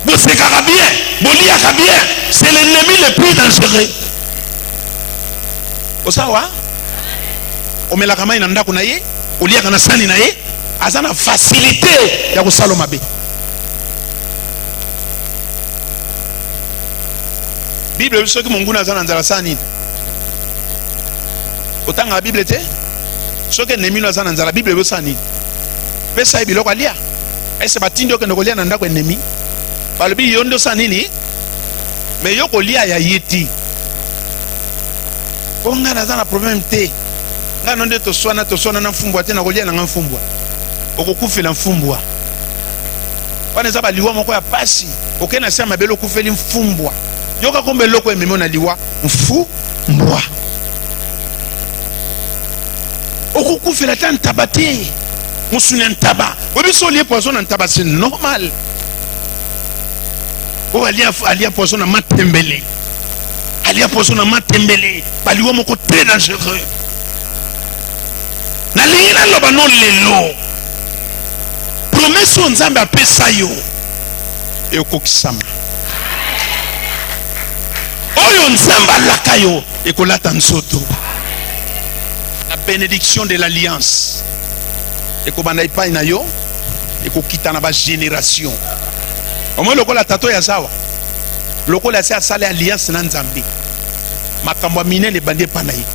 C'est bien, c'est l'ennemi le plus dangereux. Osawa, omela kama ina ndako na ye, olia kana sani na ye, azana facilité ya kusalo mabe. Bible biso ki monguna azana nzala sani. Otanga Bible te, soki ennemi no azana nzala Bible biso sani. Pesa ibiloko alia. Ese batindi oke ndokolia na ndako ennemi. Balobi yondo sa nini mais yoko lia ya yiti onga na za na problème te nga nonde to swana na mfumbwa te na kolia na mfumbwa okokufela mfumbwa wana za baliwa moko ya pasi okena sia mabelo kufeli mfumbwa yoka kombe loko ememo na liwa mfumbwa okokufela ta ntabate musuna ntaba obiso lié poison ntaba c'est normal. o alia poso na matembele. Alia poso na matembele. Baliwa moko très dangereux. Na lingina loba non lelo. Promesse nzambe apesa yo. E okokisama. Oyo nzambe alaka yo e kolata nsoto. La bénédiction de l'alliance. Et kobanda ipai na yo e kokita na ba génération. Omo lokola tato ya sawa. Lokola sa sale alliance na nzambe. Makambo mine le bande pa na ye.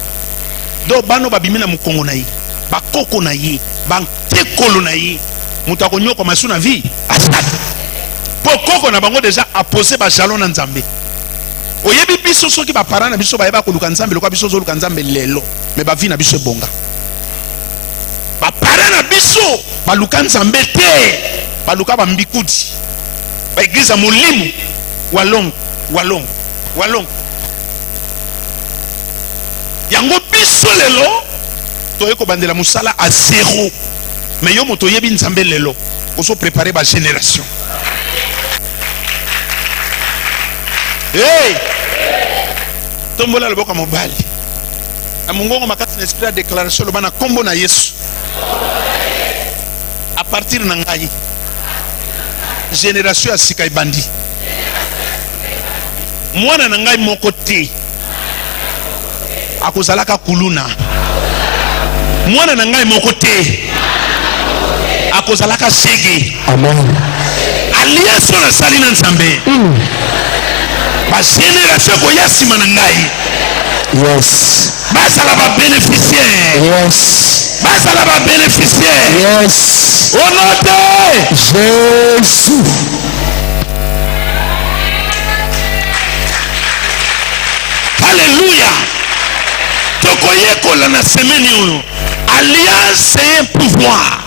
Do bano babimina mukongo na ye. Ba koko na ye, ba tekolo na ye. Muta konyoko masuna vie asat. Po koko na bango déjà a posé ba jalon na nzambe. Oyebi biso soki ba parana biso ba yeba ko luka nzambe lokwa biso zo luka nzambe lelo. Me ba vie na biso bonga. Ba parana biso ba luka nzambe te. Ba luka ba mbikuti. Ba église mulimu walong. Yango biso lelo toye ko bandela musala à zéro. Mais yo moto yebi nzambe lelo. Oso préparer ba génération. Hey! Tombola le boka mobali. Amungongo makati na esprit de déclaration le bana kombo na Yesu. À partir na ngai. Génération asika ibandi. Mwana na ngai moko te. Akozalaka kuluna. Mwana na ngai moko te. Akozalaka sege. Amen. Alliance na sali na nzambe. Ba génération ko yasima na ngai. Yes. Basala ba bénéficiaire. Yes. Basala ba bénéficiaire. Yes. Au nom de Jésus. Alléluia. Tokoye kola na semaine oyo. Alliance c'est un pouvoir.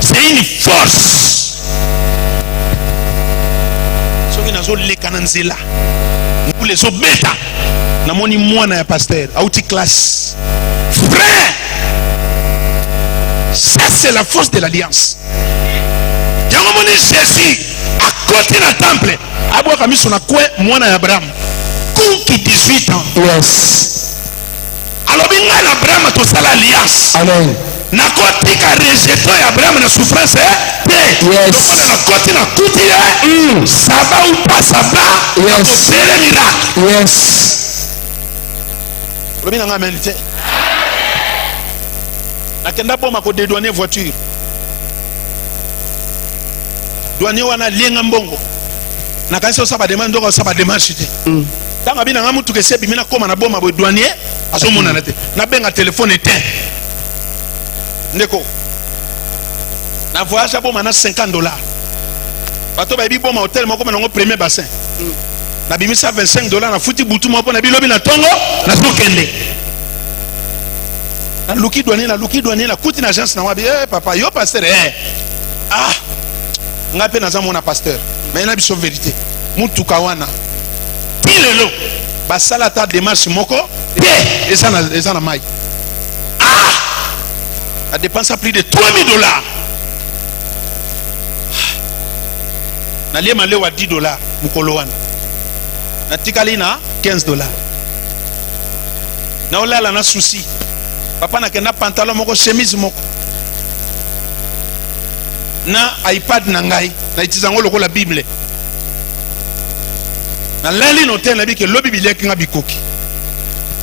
C'est une force. Soki nazo leka na nzela. Mukule so beta. Na moni mwana ya pasteur, auti classe. Frère. Ça c'est la force de l'alliance. Yango moni Jésus à côté na temple. Abo kamiso na kwe mwana ya Abraham. Qui 18 ans. Yes. Alors binga Abraham to sala alliance. Amen. Na koti ka rejeto ya Abraham na souffrance te. Yes. Donc na koti na kuti saba ou pas saba. Yes. C'est le miracle. Yes. Robina ngamen te. Na kenda boma ko dédouaner voiture. Douanier wana lienga mbongo. Na kanisa saba demande ndoko saba démarche te. Tanga bina ngamu tukese bimina koma na boma bo douanier azomona na te. Na benga téléphone te. Ndeko. Na voyage boma na $50. Bato ba bi boma hôtel moko na ngo premier bassin. Na bimisa $25 na futi butu moko na bilobi na tongo na sokende. Na luki douanier na kuti na agence na wabi papa yo pasteur ngape na zamona pasteur. Mais na biso vérité. Mutu kawana. Tilelo basala ta démarche moko et ça na mai a dépensé plus de $3000 na liema lewa $10 mukolo wana na tikali na $15 na olala na souci papa na kenda pantalon moko chemise moko na iPad na ngai na itizango lokola Bible na leli no ten na bi ke lobi bilia kinga bikoki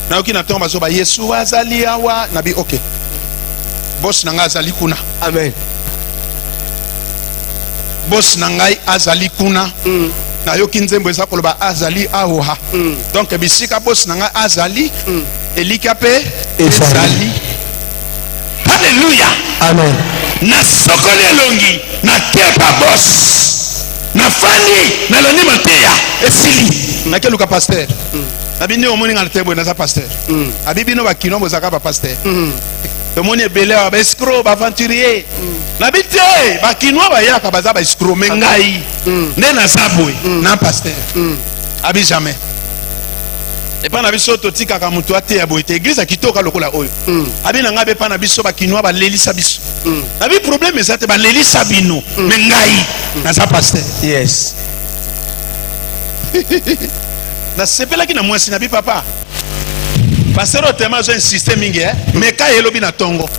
na oki na tomba zo ba Yesu azali awa na bi okay boss na nga azali kuna. Amen. Boss na ngai azali kuna. Na yoki nzembo eza koloba azali awa. Donc bisika boss na nga azali elika pe ezali. Alléluia. Amen. Na sokoli elongi na kepa boss. Na fani na loni mateya esili. Na keluka pasteur. Abini omoni ngala tebo na za pasteur. Abibi no bakino bozaka ba pasteur. Le monde est belé ba escroc ba aventurier. Na bité bakino ba yaka baza ba escroc mengai. Ne na sabwe na pasteur. Abi jamais. Et pas na biso to tika ka mutu ate ya boite église akitoka lokola oyo. Abi na ngabe pa na biso bakino ba lelisa biso. Na bi problème ezate ba lelisa bino mengai na za pasteur. Yes. Na sepela ki na mwasi na bi papa. Pasteur otema zo insiste mingi mais ka yelobi na tongo.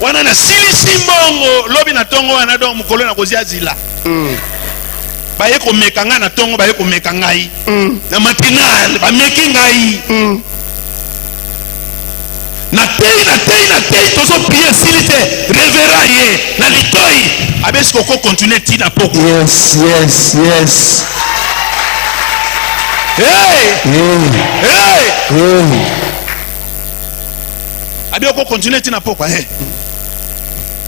Wana na silisi mbongo lobi na tongo wana donc mukolo na kozia zila. Baye ko mekanga na tongo baye ko mekanga yi. Na matinal ba meki ngai. Na tei tozo pied silite révérend ye na litoi abesko ko continuer ti na poko. Yes. Hey. Abi ko continuer ti na poko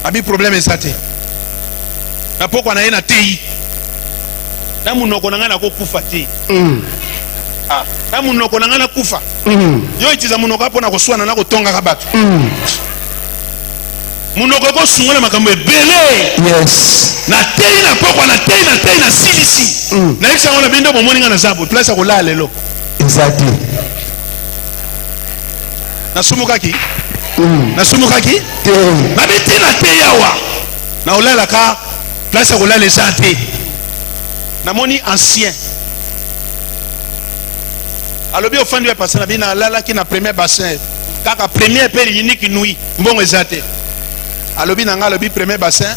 Abi problème esate. Na poko na ye na tei. Na munoko na ngana ko kufa ti. Na munoko na ngana kufa. Yo itiza munoko hapo na koswana na kotonga kabatu. Munoko ko sungona makambo ebele. Yes. Na tei na poko na tei na silisi. Na yekisa ngona bindo bomoni ngana zabu place ya kolala lelo. Exactly. Na sumukaki. Na biti na tei yawa. Na olala ka place ya kolala esate. Na moni ancien. Alobi ofandi ya passer na bina lala ki na premier bassin. Kaka premier père unique nuit mbongo ezate. Alobi na nga alobi premier bassin.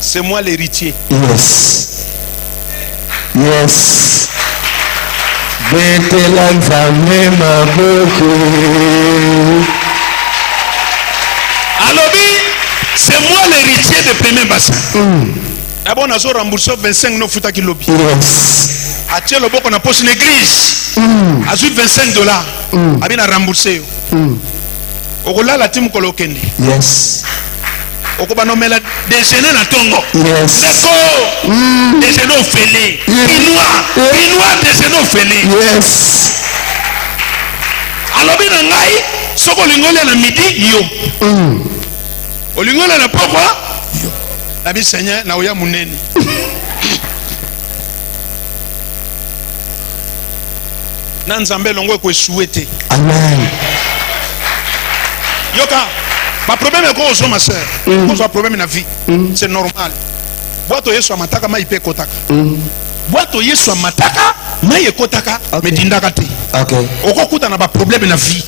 C'est moi l'héritier. Yes. Betela nzambe maboko. Alobi, c'est moi l'héritier de premier bassin. D'abord, on a remboursé 25 no futa ki lobi. Yes. Atie le boko na poche l'église. A $25. Abi na remboursé. Okola la timu kolo kende. Yes. Okoba no mela déjeuner na tongo. Yes. Neko déjeuner au félé. Quinoa déjeuner au félé. Yes. Alobi na ngai soko lingole na midi yo. Olingole na pokwa yo. Abi Seigneur na oya munene. Na nzambe longo ko souhaiter. Amen. Yoka, ma problème est quoi ma soeur? Moi un problème na vie. C'est normal. Boato yeso mataka ma ipe kotaka. Boato yeso mataka ma yekotaka me dindaka te. Okay. Okokuta na ba problème na vie.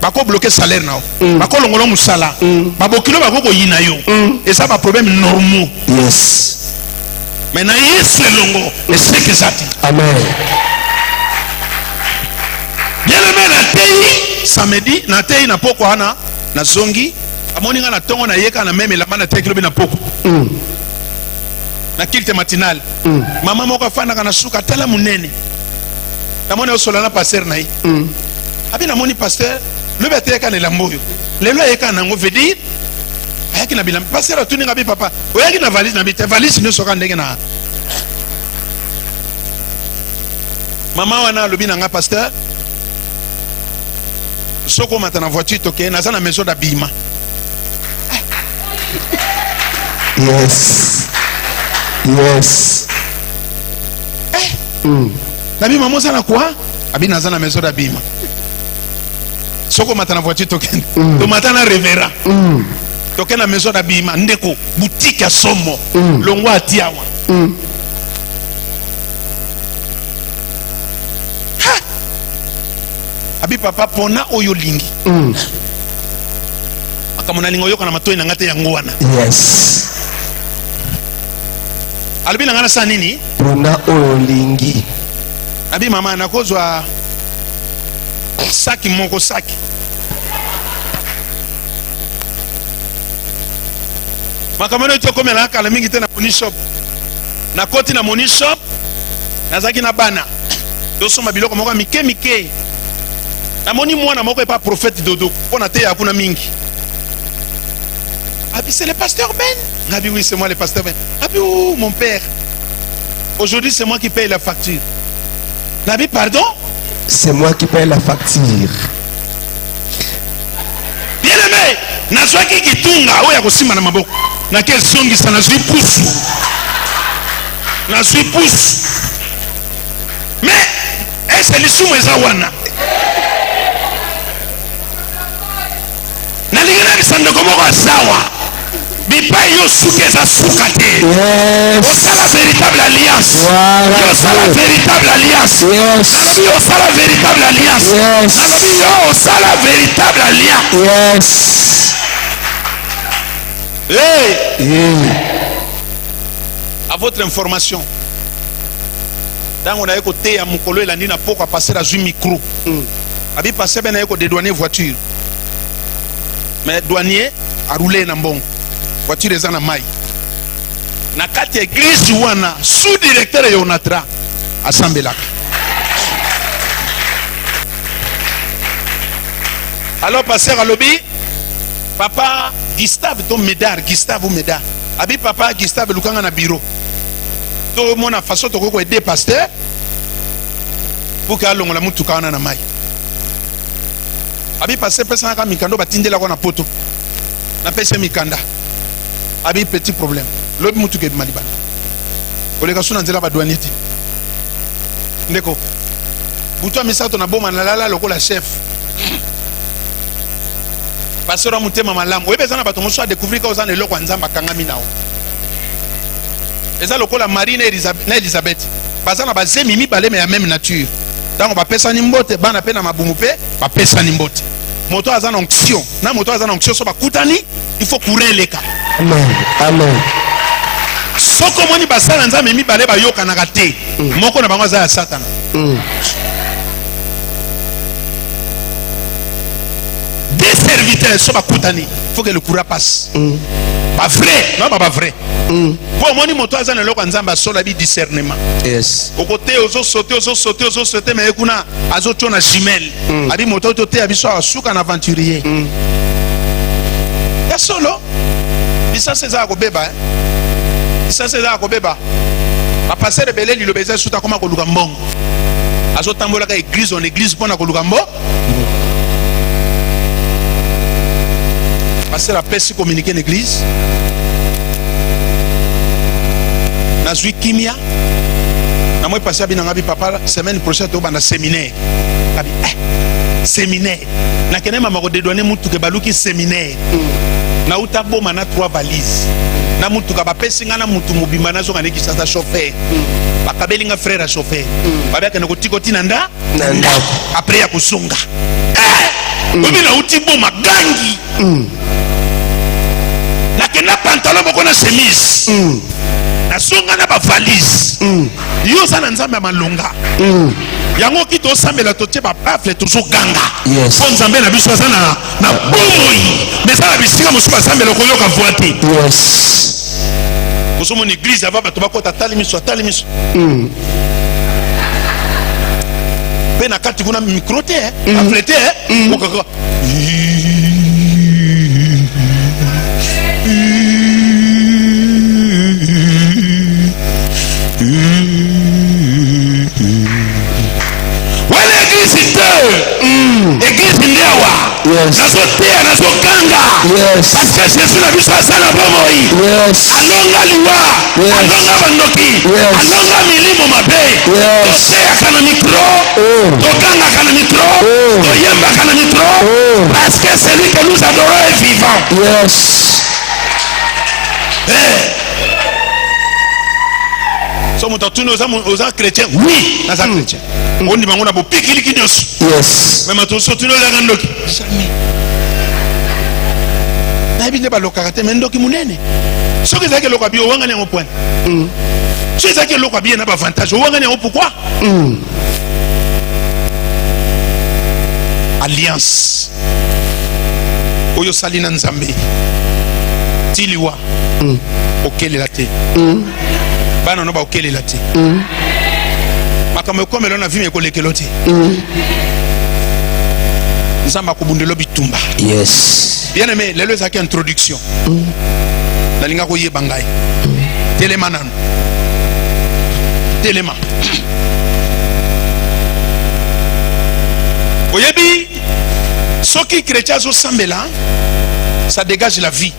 Bako bloquer salaire na. Bako longolo musala. Babokilo bako ko yina yo. Et ça ba problème normal. Yes. Mais na yeso longo et c'est que ça. Amen. Bien aimé na tei samedi na tei na poko ana na zongi amoni nga na tongo na yeka na meme la mana tei kilo na poko. Na kilte matinal. Mama moko afana kana suka tala munene. Na moni osola na pasteur na yi. Abi na moni pasteur le bete ka na lamboyo. Lelo yeka na ngo veut dire ayaki na bilam pasteur atuni ngabi papa. Oyaki na valise na bite valise ne soka ndenge na. Mama wana lobi na nga pasteur soko mata na voiture toke na za na maison d'habillement. Yes. Nabi maman ça na quoi? Abi na za na maison d'habillement. Soko mata na voiture toke. To mata na révérend. Toke na maison d'habillement ndeko boutique ya somo. Longwa atiawa. Abi papa pona oyo lingi. Akamona lingo yoka na matoi na ngate yango wana. Yes. Albi na ngana sa nini? Pona oyo lingi. Abi mama na kozwa saki moko saki. Makamano to komela kala mingi tena money shop. Na koti na money shop. Nazaki na bana. Dosoma biloko moko mike. Namoni mwana moko pas prophète dodo. On a été à kuna mingi. Abi c'est le pasteur Ben. Abi oui c'est moi le pasteur Ben. Abi oh mon père. Aujourd'hui c'est moi qui paye la facture. Nabi pardon? C'est moi qui paye la facture. Bien aimé. Nazwaki kitunga oya kosima na maboko. Na quel songi ça nazwi pousse. Nazwi pousse. Mais est-ce que les sous mes wana? Naligana bisande komoko sawa. Bipai yo soukeza soukate. Yes. Osa la véritable alliance. Voilà. Osa la véritable alliance. Yes. Nalobi osa la véritable alliance. Yes. Nalobi yo osa la véritable alliance. Yes. Hey. Yeah. À votre information. Dans on a écouté à mon collègue la nuit n'a pas passer à un micro. Abi passé ben a écouté douanier voiture. Mais douanier a roulé dans bon. Voiture est en maille. Na kati église wana sous-directeur Yonatra à Sambelak. Alors pasteur à lobby papa Gustave ton Médard Gustave ou Médard. Abi papa Gustave lukanga na bureau. Tout le monde a façon de aider pasteur pour que l'on la mutuka na mai. Abi pasteur personne ka mikando batindela ko na poto. Na pese mikanda. Abi petit problème. L'autre mutuka de Malibana. Olega suna nzela ba douanier. Ndeko. Buto misato na boma na lala lokola chef. Pasteur amutema malamu. Oye bezana bato moso a découvrir ka ozana eloko nzamba kangami nao. Eza lokola Marie na Elisabeth baza na bazemi mibale me ya même nature tango bapesa ni mbote bana pe na mabumu pe bapesa ni mbote moto aza na onction na moto aza na onction so bakutani il faut courir leka. Amen. Amen. Soko moni basala nzambe mibale bayoka na kate moko na bango za ya Satan. Des serviteurs so bakutani faut que le courant passe. Pas vrai, non pas vrai. Pour moi, moto aza na loko nzamba sola bi discernement. Yes. Au côté ozo sauter mais kuna azo tona jumelle. Abi moto toté abiso asuka na aventurier. Ya solo. Bisa seza ko beba. Bisa seza ko beba. A passer rebelle li lobeza suta koma ko luka mbongo. Azo tambola ka église en église pona ko luka mbongo. Passer la paix si communiquer l'église. Nazui kimia. Na moi passer bien ngabi papa semaine prochaine to bana séminaire. Kabi séminaire. Na kene mama ko dédouaner mutu ke baluki séminaire. Na uta boma na 3 valises. Na mutu ka ba pesinga na mutu mobimba na zo ngane kisasa chauffeur. Ba kabelinga frère à chauffeur. Ba bia kene ko tikoti nanda. Nanda. Après ya kusunga. Obi na uti boma gangi. Na kena pantalon boko na chemise. Na songa na ba valise. Yo sana nzambe malonga. Yango ki to sambela to tie ba pafle to zo ganga. Yes. Fon nzambe na biso sana na bomoi. Mais ça la bisika musuba sambela ko yoka voite. Yes. Koso mon église ava bato bakota talimiso. Pe na kati kuna micro te aflete okaka. Église Ndewa. Yes. Nazotea nazokanga. Yes. Parce que Jésus na biso asala bomoi. Yes. Alonga liwa. Yes. Alonga bandoki. Yes. Alonga milimo mabe. Yes. Totea kana micro. Tokanga kana micro. Toyemba kana micro. Parce que celui que nous adorons est vivant. Yes. So mutatuni oza chrétien. Oui, naza chrétien. On dit bango na bo pikili kinyosu. Yes. Mais maintenant surtout le landoki. Jamais. Na bine ba lokaka mais ndoki munene. Ce que ça que lokabi o wanga nyango point. Ce que ça que lokabi na ba avantage o wanga nyango pourquoi? Alliance. Oyo salina nzambe. Tiliwa. Okele la te. Bana no ba okele la te. Makambo comme l'on a vu mes collègues l'autre. Nzamba kubundelo bitumba. Yes. Bien aimé, les leçons qui introduction. La linga ko yebangai. Téléma nan. Téléma. Oyebi, ceux qui chrétiens au sambela, ça dégage la vie.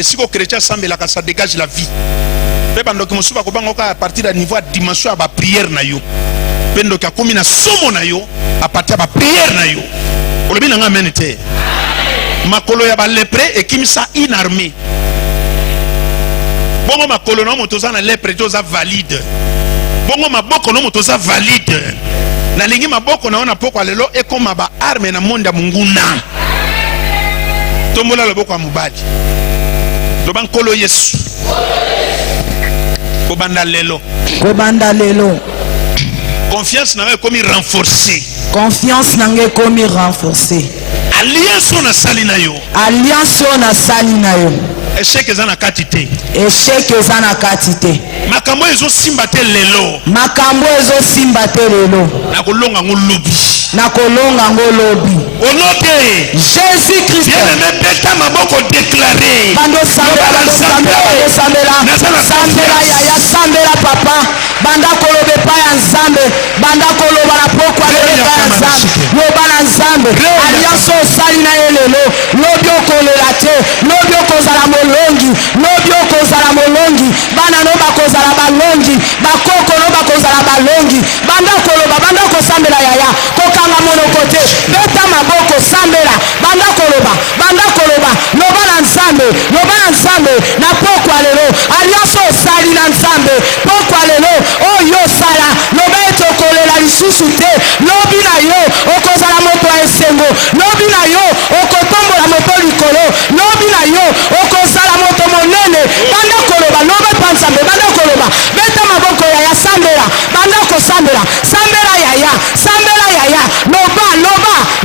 Ici que chrétien sambela, ça dégage la vie. Pendant que monsieur va à partir du niveau de dimension à la prière na yo. Pendant que comme na somo na yo à partir de la prière na yo. Olobi na ngamenete. Makolo ya ba lépreux et kimisa inarmé. bongo makolo na motoza na lepre toza valide bongo maboko na motoza valide na lingi maboko na ona poko lelo ekoma ba arme na monda munguna tombola loboko ya mobali loba nkolo Yesu kobanda lelo confiance na komi renforcer confiance nange komi renforcer alliance na sali na yo échec ezana kati te makambo ezo simba te lelo nakolonga ngolobi onote Jésus Christ bien-aimé beta maboko déclaré bando sambela ya sambela papa banda kolobe pa ya nzambe banda koloba na pokwa lelo pa ya nzambe loba na nzambe alliance osali na ye lelo lobi okolela te lobi okozala molongi bana no bakozala balongi bakoko no bakozala balongi banda koloba banda kosambela yaya kokanga monoko te beta maboko sambela banda koloba loba na nzambe na pokwa lelo alliance osali na nzambe pokwa lelo oyo sala loba ete okolela lisusu te lobi na yo okozala moto ya esengo lobi na yo okotombola moto likolo lobi na yo okozala moto monene banda koloba loba pa nzambe banda koloba beta maboko ya sambela banda kosambela sambela yaya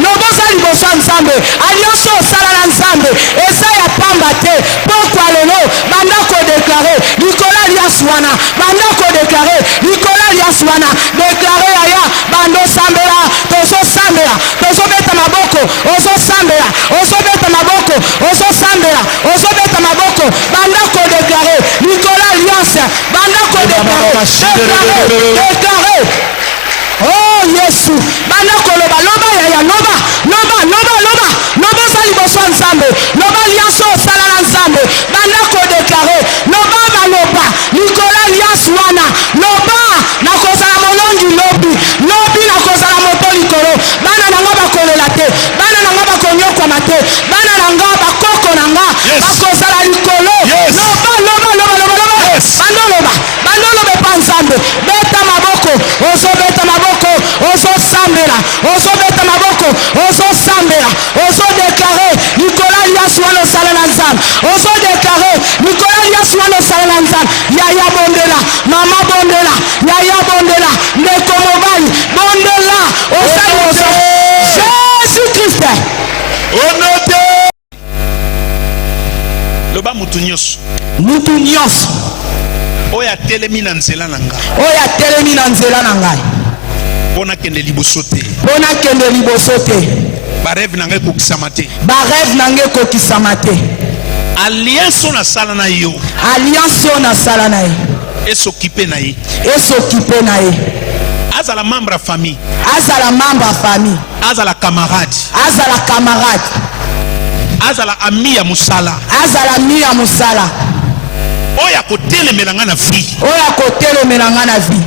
loba za liboso ya nzambe alliance osala na nzambe eza ya pamba te pokwa lelo banda kodeklare likolo alias wana banda kodeklare likolo alias wana deklare yaya bando sambela tozosambela tozobeta maboko ozosambela ozobeta maboko ozosambela ozobeta maboko banda kodeklare likolo alias banda kodeklare oh Yesu banda koloba loba yaya loba sali boso nzambe loba alliance osala na nzambe banda kodeklare loba baloba likola alliance wana loba nakozala molongi lobi nakozala moto likolo bana nanga bakolela te bana nanga bakonyokwama te bana nanga bakoko nanga bakozala likolo loba bandolobe pa nzambe beta maboko ozobeta maboko ozosambela ozobeta maboko ozosambela ozodeklare likola alias wana osala na nzambe ozodeklare likola alias wana osala na nzambe yaya bondela mama bondela yaya bondela ndeko mobali bondela osali Jésus Christ onote loba mutu nyonso oyo atelemi na nzela na ngai mpona kende liboso te bareve na ngai ekokisama te alliance nasala na yo esokipe na ye azala membre ya famille azala camarade azala ami ya musala oyo akotelemela nga na vie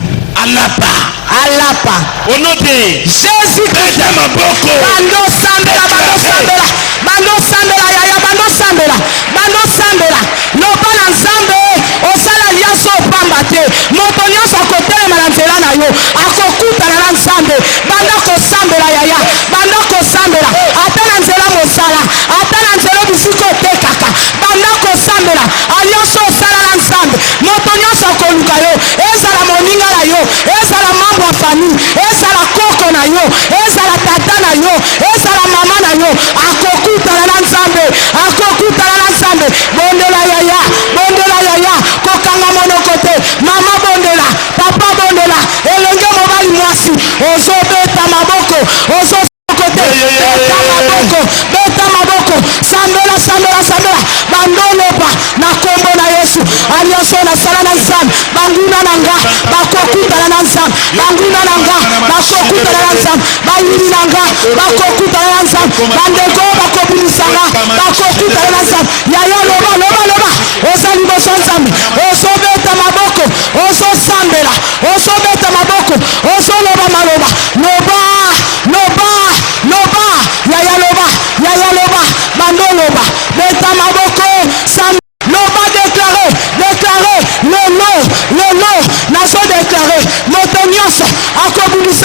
alapa onote Jésus Christ maboko bando sambela yaya bando sambela loba na nzambe osala alliance opamba te moto nyonso akotelema na nzela na yo akokutana na nzambe banda kosambela yaya banda kosambela ata na nzela mosala ata na nzela bisika otekaka banda kosambela alliance osala na nzambe moto nyonso akoluka yo ezala moninga na yo ezala mambo ya famille ezala koko na yo ezala tata na yo ezala mama na yo akokutana na nzambe bondela yaya kokanga monoko te mama bondela papa bondela elenge mobali mwasi ozobeta maboko beta maboko sambela bandoloba na kombo na Yesu alliance nasala na nzambe banguna nanga bakokutana na nzambe banguna nanga bakokutana na nzambe bayini nanga bakokutana na nzambe bandeko bakobimisanga bakokutana na nzambe yaya loba ozali boso nzambe ozobeta maboko ozosambela ozobeta maboko ozoloba maloba yaya loba bandoloba beta maboko loba déclaré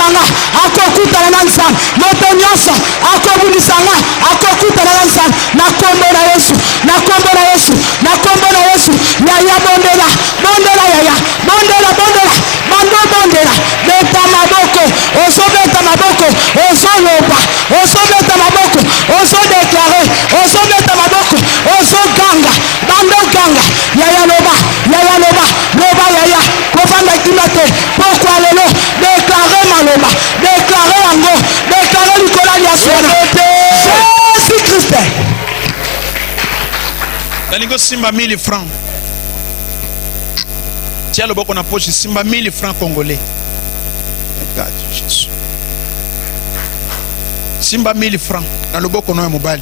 abundisanga akokutana na nzambe moto nyonso akobundisanga akokutana na nzambe na kombo na Yesu na kombo na Yesu na kombo na Yesu yaya bondela bondela yaya bondela bondela bando bondela beta maboko osobeta maboko osoloba osobeta maboko osodéclarer osobeta maboko osoganga bando ganga yaya loba loba yaya kofanda kimate pourquoi lelo déclarer maloba déclarer yango déclarer likola ya sona Jésus Christ Dalingo simba 1000 francs. Tiens le boko na poche simba 1000 francs congolais. Regarde Jésus. Simba 1000 francs na le boko na mobali.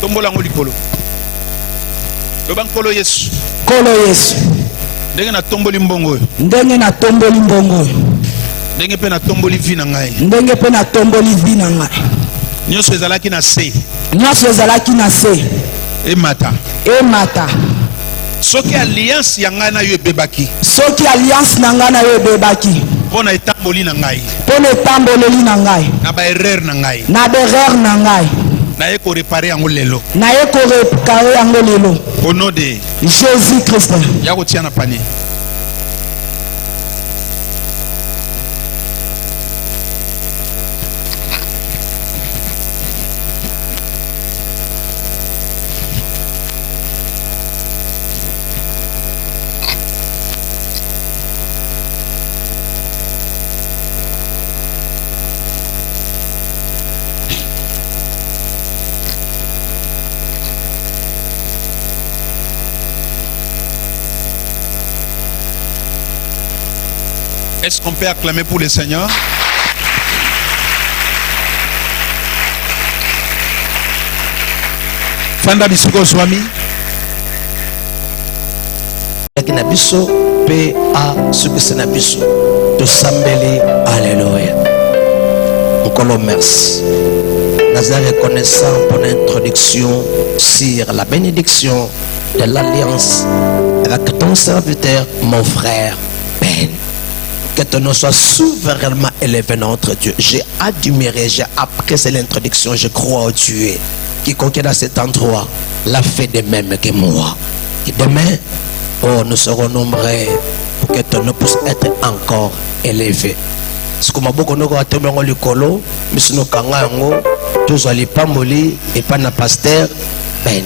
Tombola ngo likolo. Loba nkolo Yesu. Kolo Yesu. Ndenge na tomboli mbongo. Ndenge na tomboli mbongo. Ndenge pe na tomboli vi na ngai. Ndenge pe na tomboli vi na ngai. Nyonso ezalaki na se. Nyonso ezalaki na se. Emata. Emata. Soki alliance ya ngai na yo ebebaki. Soki alliance na ngai na yo ebebaki. Pona etamboli na ngai. Pona etamboleli na ngai. Na ba erreur na ngai. Na ba erreur na ngai. Na ye ko réparer yango lelo. Na ye ko réparer yango lelo. Au nom de Jésus Christ. Ya ko tia na panier. Est-ce qu'on peut acclamer pour le Seigneur? Fanda bisuko swami. Yakina biso pe a sukisena biso. To sambeli alléluia. Encore merci. Nous sommes reconnaissants pour l'introduction sur la bénédiction de l'alliance avec ton serviteur, mon frère Ben. Que ton nom soit souverainement élevé, notre Dieu. J'ai admiré, j'ai apprécié l'introduction. Je crois au Dieu. Quiconque est dans cet endroit l'a fait de même que moi. Et demain, oh, nous serons nombreux pour que ton nom puisse être encore élevé. Ce que je veux dire, tous les pamoli et pas na pasteur Ben.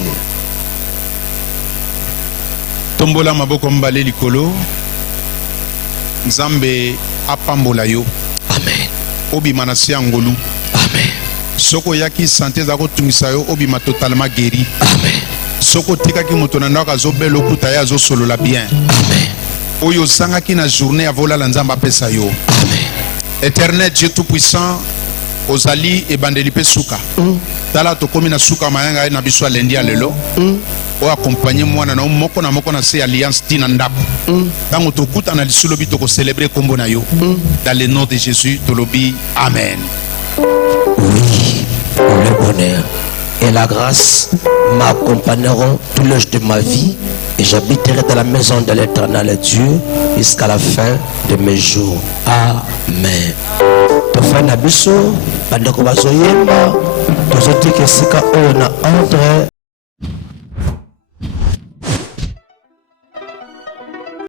Tombola maboko mbale likolo. Nzambe apambola yo. Amen. Obi manasi angolu. Amen. Soko yaki santé za ko tungisa yo obi ma totalement guéri. Amen. Soko tika ki moto na ndaka zo belo kuta ya zo solo la bien. Amen. Oyo sanga ki na journée avola la nzamba pesa yo. Amen. Éternel Dieu tout puissant, ozali e bandeli pe suka. Tala to komi na suka mayanga na biso lendi ya lelo. O accompagner mwana na moko na se alliance tina ndako. Tango to kuta na lisulo bi to ko célébrer kombo na yo. Dans le nom de Jésus, tolobi amen. Oui, le bonheur et la grâce m'accompagneront tout le jour de ma vie et j'habiterai dans la maison de l'Éternel Dieu jusqu'à la fin de mes jours. Amen. Tofana biso bandeko bazoyemba tozotika sika ona entre